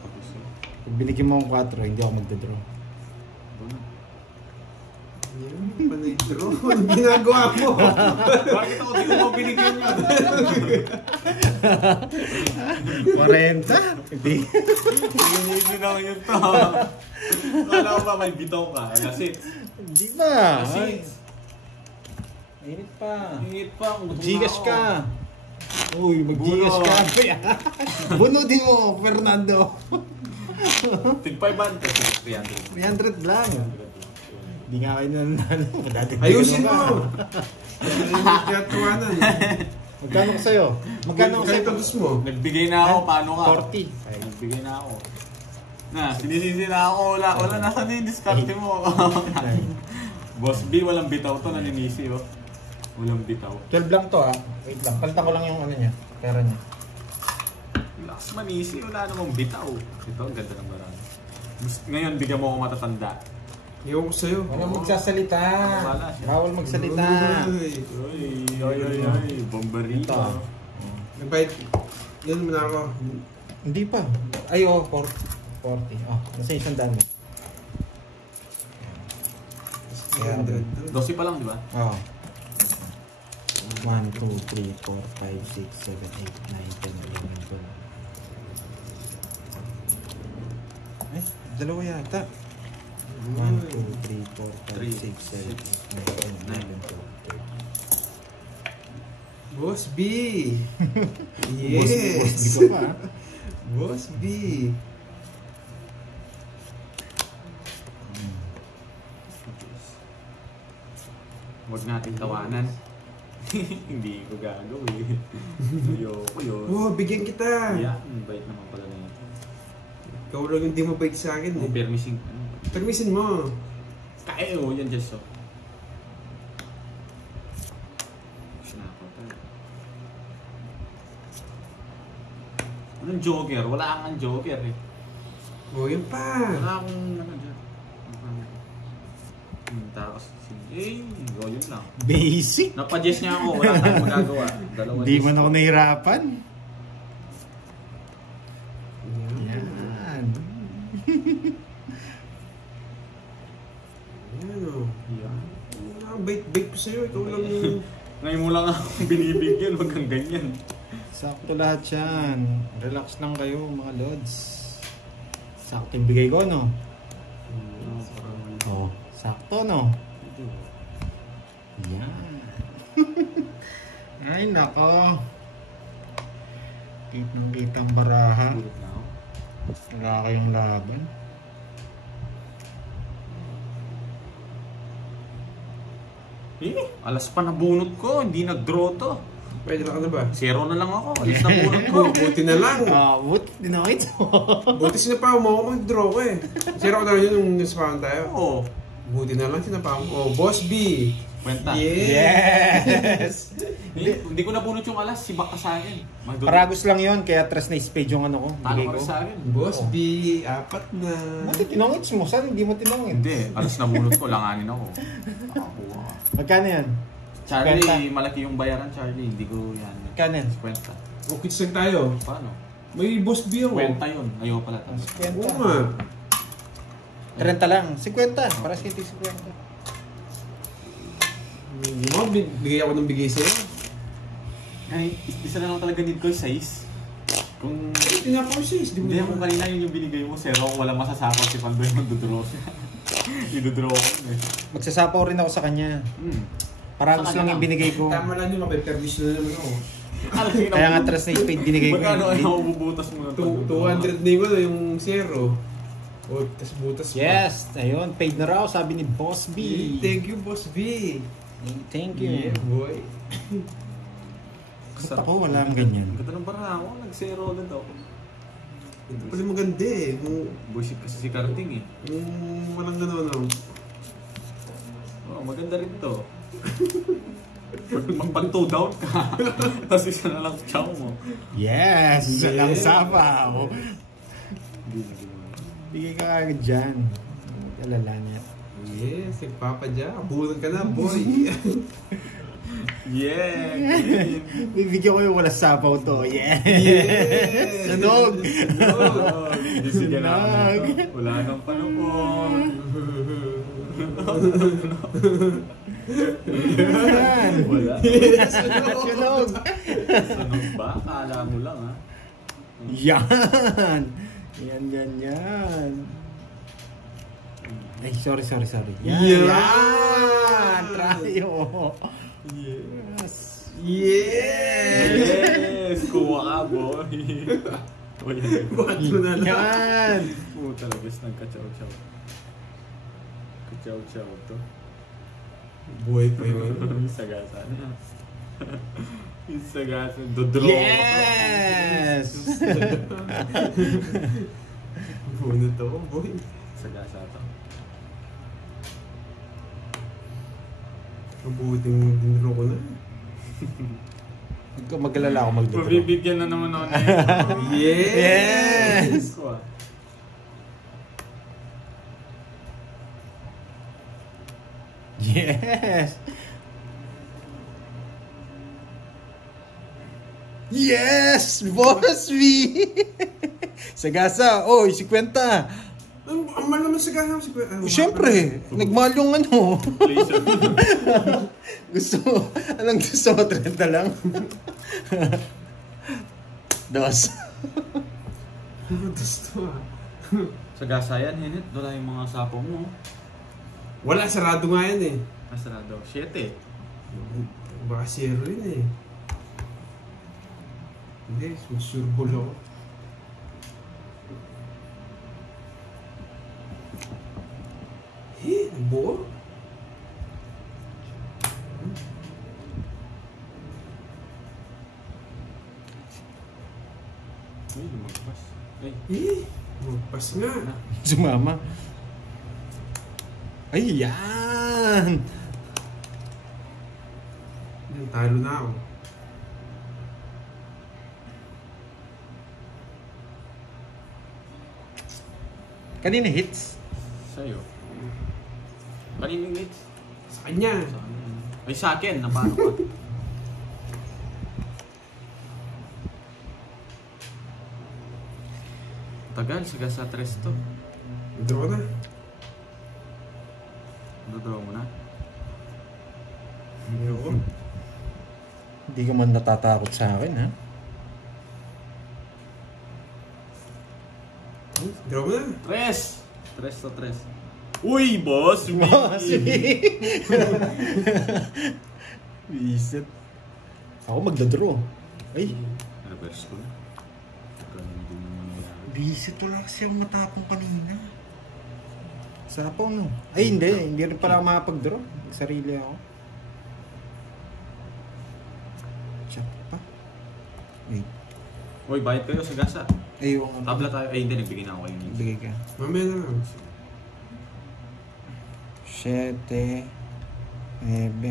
Tapos yun. Pag binigyan mo akong 4, hindi ako magdodraw. Ano? Yan, panay draw. Anong ginagawa mo? Bakit ako di mo binigyan niya? 40? Hindi. Hindi naman yun to. Kala ko ba may bitaw ka? Kasi, Hindi ba? kasi, Init pa. hingit pa. Gcash ka. Uy, mag-Gcash ka. Bunodin mo, Fernando. Tig 500. 300. 300 lang. Hindi nga kayo nanalo. Ayusin mo! Kaya tuwanan. Magkano ko sa'yo? Magkano ko Kahit sa'yo? tapos mo. Nagbigay na ako, paano ka? 40. Nagbigay na ako. Na, sinisisi na ako. Wala nasa na yung diskarte mo. Boss B, walang bitaw to, naninisi oh. Walang bitaw. 12 lang to ah. Wait lang. Palitan ko lang yung ano niya. Pera niya. Relax manisi, wala namang bitaw. Ito, ang ganda ng marami. Ngayon, bigyan mo ako matatanda. Ewan ko sa'yo. Walang magsasalita. Wala siya. Bawal magsalita. Oy, bombarito. Ito. Nagbayad. Yan mo na ako. Hindi pa. Ay, oh, 40. Oh, nasa isang dami. 300. 12 pa lang, di ba? Oh. 1, 2, 3, 4, 5, 6, 7, 8, 9, 10, 11, 12. Ay, dalawa yata. 1, 2, 3, 4, 5, 6, 7, 8, 9, 10, 12. Boss B! Boss, Yes! di ko pa. Boss B! Huwag natin tawanan. Hindi ko gagawin. Ayoko yun. Oh, bigyan kita! Yeah, bait naman pala na yun. Ikaw lang hindi mabait sa akin eh. Permising. Permisin mo. Kaya oh, yan just so. Anong joker? Wala kang joker eh. Oh, yan pa! Wala akong ano dyan. Tapos yun lang. Basic. Napadjess niya ako, wala tayong magagawa. Dalawa Hindi disc. man ako nahirapan. Yan. Yan. Yan o. Yan. Bait-bait ko sa'yo. Ikaw lang yung... Ngayon mo lang ako binibigyan, wag kang ganyan. Sakto lahat yan. Relax lang kayo mga lods. Sakto yung bigay ko, no? Oh, sakto, no? Yan. Ay, nako. Kitang-kitang baraha. Bulot na ako. Wala kayong laban. Alas pa na bunot ko, hindi nag-draw to. Pwede na ka na ba? Zero na lang ako, alas na bunot ko. Buti na lang. What? Dinakit mo. Buti sinapaw mo ako mag-draw ko eh. Zero ko na rin yun nung nasapawan tayo. Oo. Buti na lang sinapaw mo. Oh, Boss B. Kwenta. Yes! Hindi ko nabunot yung alas, sibak ka sa akin. Paragos lang yon kaya tres na spade yung ano ko. Talo Bigay ka ko. rin sa akin. Boss B. Apat na. Buti tinongit mo. Saan hindi mo tinongit? Hindi, alas na bunot ko, langanin ako. Nakakuha ka. Magkano yan? Charlie, Kwenta. malaki yung bayaran, Charlie. Hindi ko yan. Magkano yan? Kwenta. Okay, lang tayo. Paano? May Boss B ako. Kwenta yun. Ayaw pala. Tapos. Oo nga. 30 lang. 50. Para sa 50. Hindi mo, bigay ako ng bigay sa'yo. Ay, isa na lang talaga need ko yung size. Kung... Tinapaw siya. Hindi, kung kanina yun yung binigay mo, zero, walang masasakaw si Pandoy magdodraw siya. Idodraw ko yun eh. Magsasapaw rin ako sa kanya. Paragos lang yung binigay ko. Tama lang yun, mape-perdish na naman ako. Kaya nga tres na spade binigay ko. Magkano ay mabubutas mo na 200 na yun, yung zero. O, tas butas pa. Yes! Ayun, paid na raw, sabi ni Boss B. Thank you, Boss B. Thank you. Yeah, boy. Gusto ko, wala ang ganyan. Ganda ng bara ako, nag-zero ulit ako. Ito pala maganda eh. Bullshit kasi si Karting eh. Kung walang gano'n, no? Oh, maganda rin to. Pag 2 down ka, tapos isa na lang chow mo. Yes! Yes. Lang sapaw. Hindi na ginawa. Bigay ka agad dyan. Alala niya. Yes, Papa Ja. Bulan ka na, boy. Yeah! Bibigyan ko yung wala sapaw to. Yeah! Yes! Sunog! Sunog! Hindi sige namin ito. Wala nang panupon. Yan! Wala. Sunog! Sunog ba? Akala mo lang ha. Yan! Yan. Ay, sorry. Yan! Yan! Trayo! Yes! Yes! Yes! Kuha ka, boy. Quatro na lang. Yan! Puta, labis ng kachaw-chaw. Kachaw-chaw to. Buhay pa yun. Yung sagasa na. Yung sagasa. Dodraw. Yes! Ano to, boy? Sagasa to. Mabuting dinro ko na. Huwag ka mag-alala ako mag-draw. Mabibigyan na naman ako na Yes! Ko ah. Yes! Yes! Boss V! Sagasa! Oy, 50! Ang mahal naman sa gana si Siyempre! Nagmahal yung ano. Inflation. Anong gusto mo? 30 lang? Dos. Gusto ah. Sagasa yan, Hinit. Doon yung mga sapong mo. Wala, sarado nga yan eh. Masarado. 7. Baka zero yun eh. Hindi, susurbol ako. Eh, buo? Ay, lumagpas. Ay. Eh, magpas nga. Sumama. Ay, yan! Talo na ako. Kanina hits? Sa'yo. Kaninong hits? Sa kanya. Sa akin. Ay, sa akin. Napano ka? Tagal, sagasa 3 to. Draw na. Dodraw mo na. Ayoko. Hindi ka man natatakot sa akin, ha? Draw Draw mo na. Tres! Tres to tres. Uy, boss! Boss B! Visit. Ako magdadraw. Ay, Reverse ko na. Ganun din naman nangyayari. visit wala kasi yung matapong kanina. Sapong no? Ay, hindi rin pala ako makapag-draw. Sarili ako. Check pa. Wait. Uy, bayad kayo sa gasa. Ay, yung ano. Tabla tayo. Ay, hindi. Nagbigay na ako kayo. Bigay ka. Mamaya na lang. 7.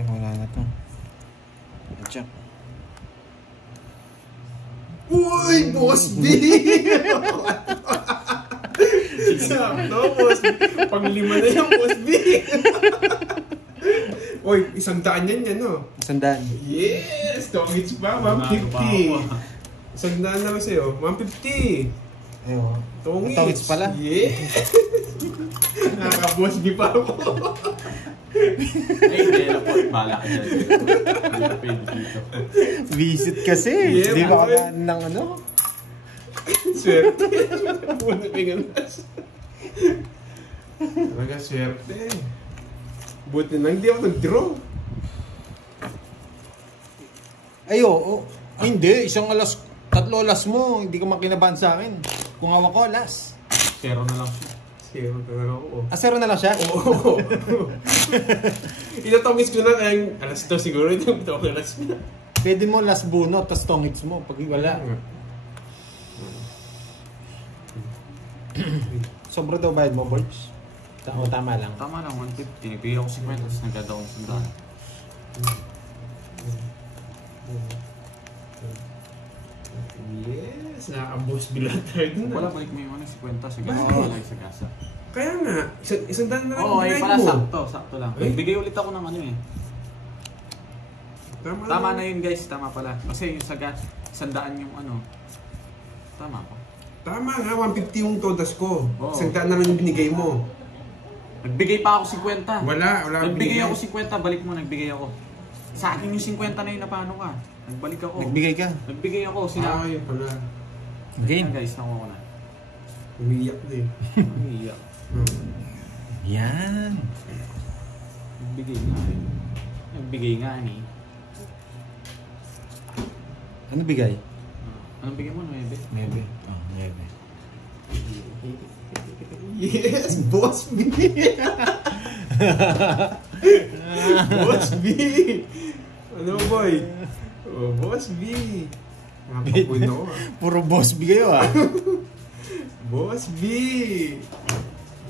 Wala na to. Check. Uy, Boss B! Sakto, Boss B. Pang-5 na yung Boss B. Uy, 100 yan, no? Sandaan. Yes! Tongits pa, Nanalo pa ako. 150. 100 na lang sa'yo, 150. Ayun. Tongits pala. Yes! Nakaka-Boss B pa ako. Ay, hindi. Alam po. Bala ka dyan. Hindi ka pwede dito. Visit kasi. Yeah, Di ba boy. ka ng ano? Swerte. Muna pingalas. Talaga swerte. Buti na hindi ako nag-draw. Ay, oo. Ay, hindi. Isang alas, 3 alas mo. Hindi ka makinabahan sa akin. Kung hawak ko, alas. Zero na lang siya. Zero talaga ako. Ah, 0 na lang siya? Oo. Inatongis ko na kaya alas 2 siguro. Ito ako alas na. Pwede mo last bunot, tas tongits mo. Pag wala. Sobra daw bayad mo, Borgs? O tama lang. Tama lang, 150. Nagbigay ako 50. Tapos nagkada akong sandaan. Yes, nakaka-boss bila tayo dun. Wala, balik mo yung 50 sa gasa. Wala yung sa gasa. Kaya nga, isang daan na lang Oo, ay binayad pala mo. sakto. Sakto lang. Ay. Nagbigay ulit ako ng ano eh. Tama lang. na yun guys, tama pala. Kasi yung sa gas, sandaan yung ano. Tama pa. Tama nga, 150 yung todas ko. Oo. Isang daan na lang yung binigay mo. Nagbigay pa ako 50. Wala akong Nagbigay binigay. ako 50, balik mo, nagbigay ako. Sa akin yung 50 na yun na paano ka? Nagbalik ako. Nagbigay ka. Nagbigay ako, Ah, sinabi. yun pala. Game. Guys, nakuha ko na. Umiiyak na eh. Umiiyak. Yan. Nagbigay nga eh. Nagbigay nga eh. Ano bigay? Anong bigay mo? 9? 9. Oh, 9. Yes, Boss B! Boss B! Ano boy? Oh, Boss B! Napapuno ah. Puro boss bigay ah. Boss B!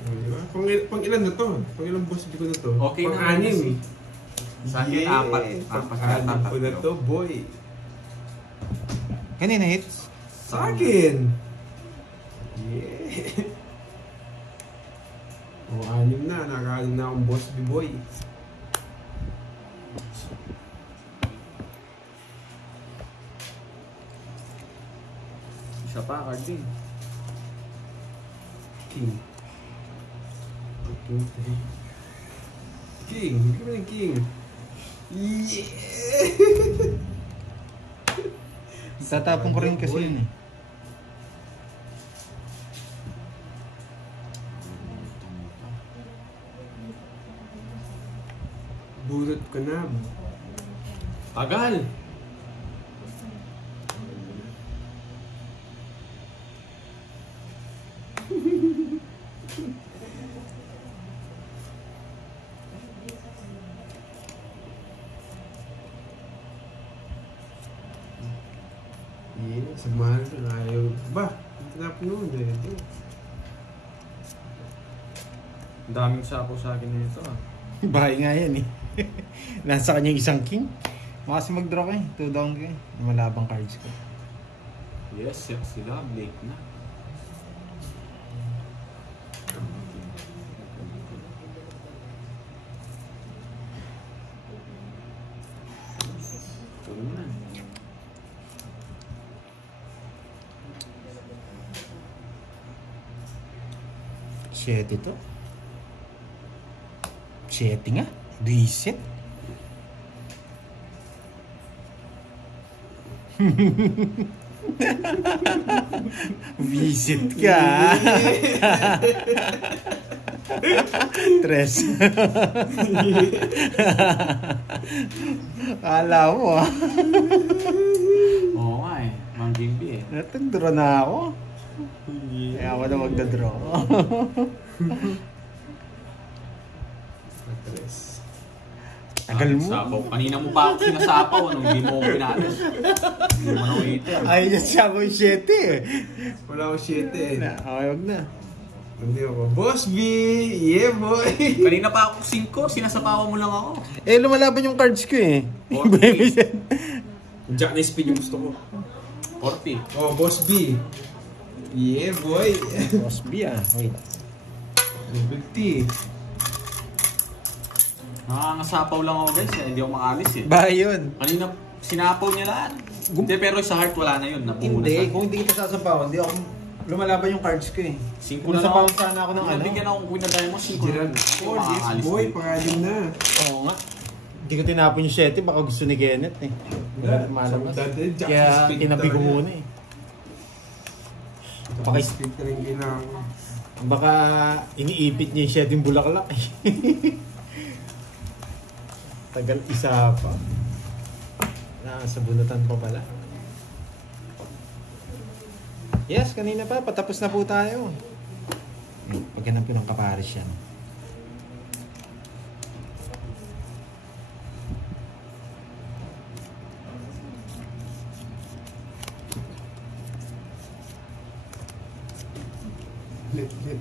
Diba? Pang ilan na to? Pang ilang Boss B ko na to? Okay na pang kasi. 6. Sa akin, 4. Pang-anim ko na to, boy. Kanina hits? Sa akin! Yeah! O, 6 na. Nakaanim na akong Boss B, boy. Isa pa, card din. King. King. Bigyan mo ng King. Yeah! Tatapon ko rin kasi yun eh. Bulot ka na. Tagal! Yeah, sa mahal na ayaw. Ba? Hanap mo, dito. Ang daming sapo sa akin nito ah. Bahay nga yan eh. Nasa kanya yung isang king. Makasi mag-draw ka eh. 2 down ka eh. Malabang cards ko. Yes, sila. Blake na. Tuloy na. Shit ito. 7 nga. Reset. Visit ka. Tres. Kala mo ah. Oo nga eh. Mang Gimby eh. Natagdraw na ako. Kaya ako na magdadraw. Tres. Tagal mo. Sapaw. Kanina mo pa ako sinasapaw. Hindi mo ako pinalas. Hindi mo na waiter. Ay, siya ko yung 7 eh. Wala akong 7 eh. Okay, wag na. Hindi ako. Boss B! Yeah, boy! Kanina pa ako 5. Sinasapawan mo lang ako. Eh, lumalaban yung cards ko eh. 40. Jack na speed yung gusto ko. 40. Oh, Boss B! Yeah, boy! Boss B ah. Wait. 50. Nakakasapaw lang ako guys. Hindi ako makalis eh. Ba yun? Kanina sinapaw niya lahat. Hindi, pero sa heart wala na yun. Nabuo na Hindi, sa... kung hindi kita sasapawan, hindi ako lumalaban yung cards ko eh. 5 Kung na lang nasapawan sana ako ng ano. Nabigyan ako kung pinagaya mo. 5 na Gerald lang. 4. Yes, boy! Pangalim na. Oo nga. Hindi ko tinapon yung 7, baka gusto ni Kenneth eh. Wala malabas. Jack na Kaya speed kinabi ko talaga. muna eh. Jack na speed na rin kailangan. Baka iniipit niya yung 7 yung bulaklak eh. Tagal isa pa. Sa bunutan pa pala. Yes, kanina pa. Patapos na po tayo. Pag ganun po ng kaparis yan.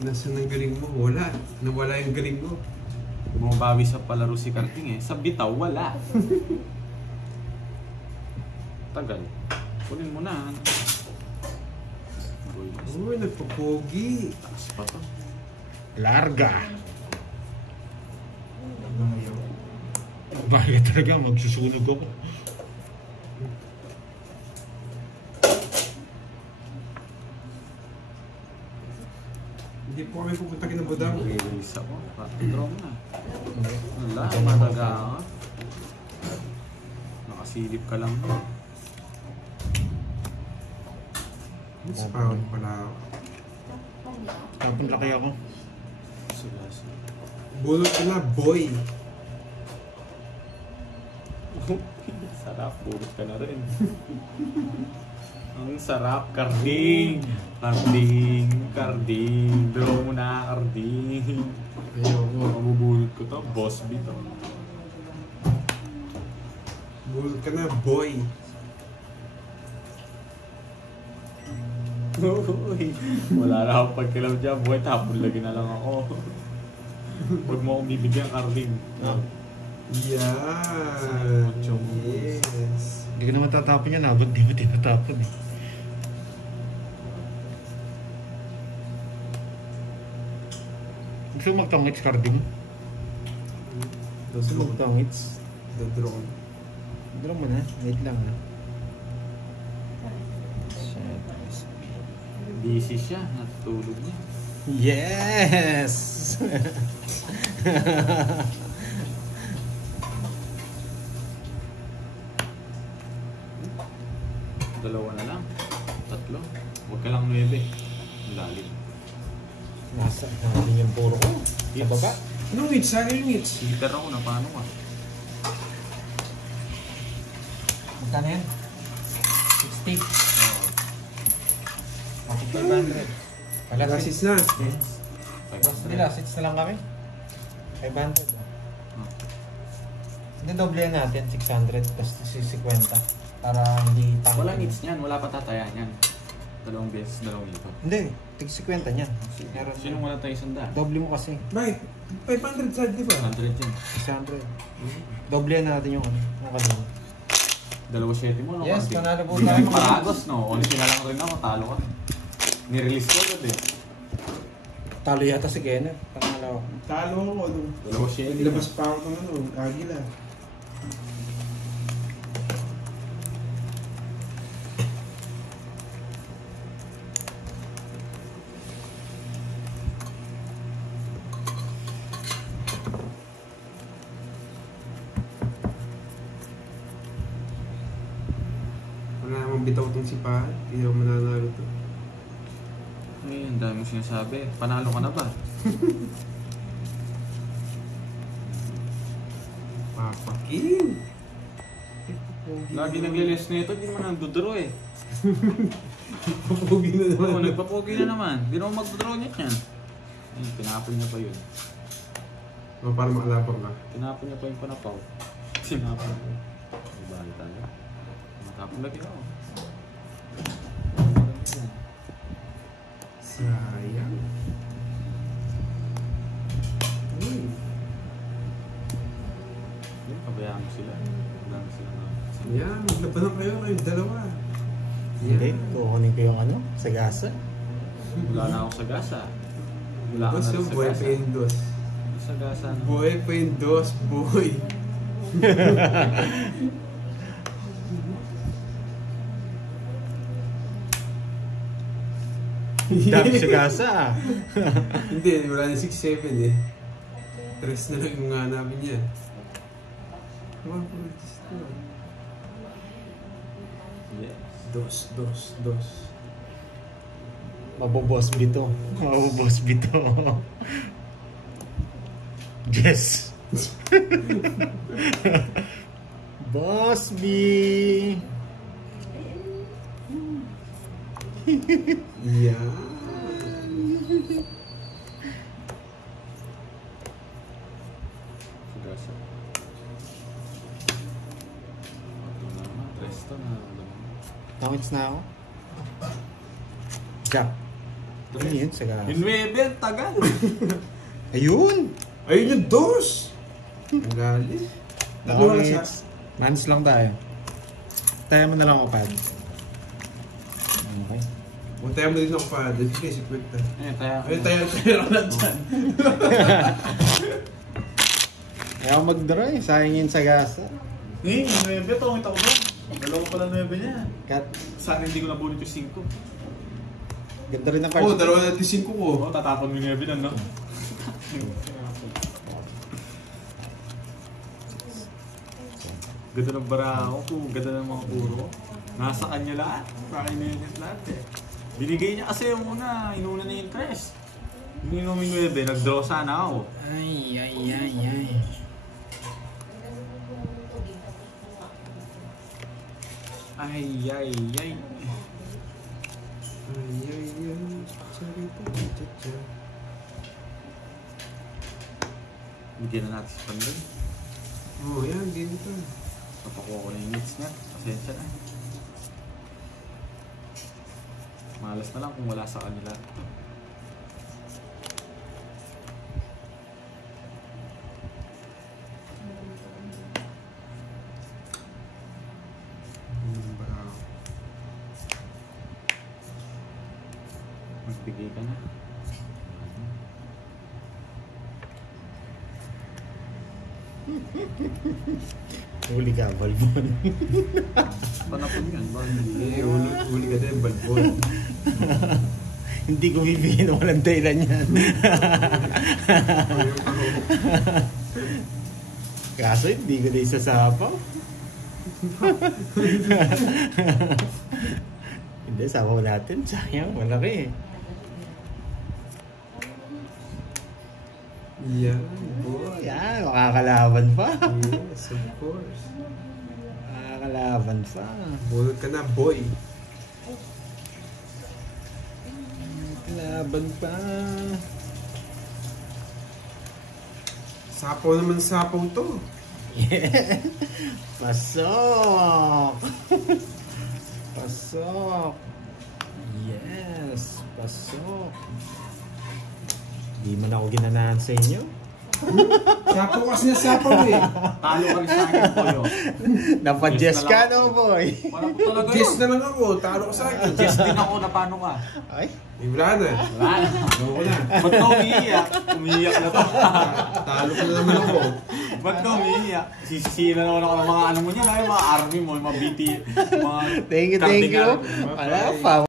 Nasaan ang galing mo? Wala. Nawala yung galing mo. Bumabawi sa palaro si Karting eh. Sa bitaw, wala. Tagal. Kunin mo na. Uy, nagpapogi. Taas pa to. Larga. Bakit talaga magsusunog ako? Hindi po kami pupunta kinabudang. Release ako. Draw na. Wala, mataga ka. Nakasilip ka lang. Mas pound pala ako. Tapon laki ako. Sila, sila. Bulot ka na, boy. Sarap, pulot ka na rin. Ang sarap, Karding. Karding, Karding. Draw mo na, Karding. Ayoko. Mabubulot ko to, boss B to. Bulot ka na, boy. Uy, wala na akong pagkilaw dyan. Buhay, tapon lagi na lang ako. Huwag mo akong bibigyan, Karding. Yan. Yes. Hindi ko naman tatapon yan. Abot di mo tinatapon eh. Gusto mo magtangits carding? Gusto mo magtangits? The drone. Draw mo na. Wait lang ha. Busy siya, natutulog niya. Yes! Dalawa na lang. Tatlo. Huwag ka lang 9. Ang lalim. Nasa natin yung puro ko. Sa baba. Anong hits? Saan yung hits? Hitter ako na paano ka? Magkano yan? 60. Oo. Ako 500. Wala Last kasi. hits na. Basta nila, sits na lang kami. 500. Oh. Hindi, doble yan natin. 600 plus 50. Para hindi tangin. Walang hits niyan, wala pa tatayan yan. Dalawang beses, dalawang ito. Hindi, tig 50 niyan. Meron. Sino wala tayo 100? Doble mo kasi. Bakit? 500 side, di ba? 100 yan. 600. Doble yan natin yung ano. Nakadun. Dalawa 7 mo, no? Yes, Kasi- panalo po tayo. Paragos, no? Only sila lang rin ako, talo ka. Nirelease ko agad eh. Talo yata si Kenneth. Panalo. Talo ako. Dalawa 7. Naglabas pa ako ng ano, agila. bitaw tong si Pahan. Hindi naman mananalo to. Ay, ang dami mo sinasabi. Panalo ka na ba? Papa King! Lagi naglilis nito, hindi naman nagdodro eh. Papugi na naman. Oo, nagpapogi na naman. Hindi naman magdodro niya yan. Ayun, tinapon niya pa yun. O, para makalabang ka. Tinapon niya pa yung panapaw. Tinapon niya. Ay, bahala tayo. Matapon lagi ako. Sayang. Pabayaan mo sila. Pabayaan mo sila na. Yan, maglabanan kayo kayong dalawa. Hindi, kukunin ko yung ano, sa gasa. Wala na ako sa gasa. Wala ka na Boss, rin yung sa buhay gasa. pa yung dos. Sa gasa na. Buhay pa yung dos, boy. Dami sa gasa. Hindi, wala na 6-7 eh. 3 na lang yung hanapin niya. Yes. Dos. Mabobos bito. Mabobos bito. Yes. Boss B. Yan. Sa gasa. Ito naman. Resto na. Tawits na ako. Jack. Ano yun sa gasa? Yung 9, tagal. Ayun! Ayun yung dos! Ang galing. Tatlo lang siya. Tawits. Manis lang tayo. Tayo mo na lang ako, pad. Okay. Kung tayo mo din ako pa, dito kayo si Kwenta. Eh, tayo. Ayun, tayo lang na dyan. Ayaw mag-draw eh. Sayang yun sa gasa. Eh, yung 9, tawang ito ko ba? Dalawa pala 9 niya. Kat, Sana hindi ko nabunit yung 5. ganda rin ang Oo, cards. dalawa natin 5 ko. Oo, tatapon mo yung 9 nun, no? Ganda ng bara ako, ganda ng mga puro. Nasa kanya lahat, pakinilit lahat eh. Binigay niya kasi yung una, inuna na yung tres. Hindi mo yung 9, nag-draw sana ako. Ay. Ay. Ay. Charita, cha-cha. Bigyan na natin si Pandan. Oo, yan, game ito. Papakuha ko na yung hits niya. Pasensya na. Malas na lang kung wala sa kanila. Magbigay ka na. Huli ka, Balbon. Panapon yan, ba? Eh, uli ka din, balbon. Hindi ko bibigyan ng walang dahilan yan. Kaso hindi ko na isasapaw. Hindi, sapaw natin. Sayang, malaki eh. Yan, boy. Yan, makakalaban pa. Yes, of course. Makakalaban pa. Bunod ka na, boy. Laban pa. Sapaw naman sapaw to. Yeah. Pasok. Pasok. Yes, pasok. Di man ako ginanahan sa inyo. Sapaw kasi na sapaw eh. Talo ka rin sa akin, Poyo. Napadjess ka no, boy. Parang ko talaga Jess yun. na lang ako, talo ka sa akin. Jess din ako na paano ka. Ay, Wala na. Wala na. Ako na. Ba't ka umiiyak? Umiiyak na to. Talo ka na naman ako. Ba't ka umiiyak? Sisisihin na naman ako ng mga ano mo niyan, ay mga army mo, mga BT, mga thank you. cardinal. Wala pa.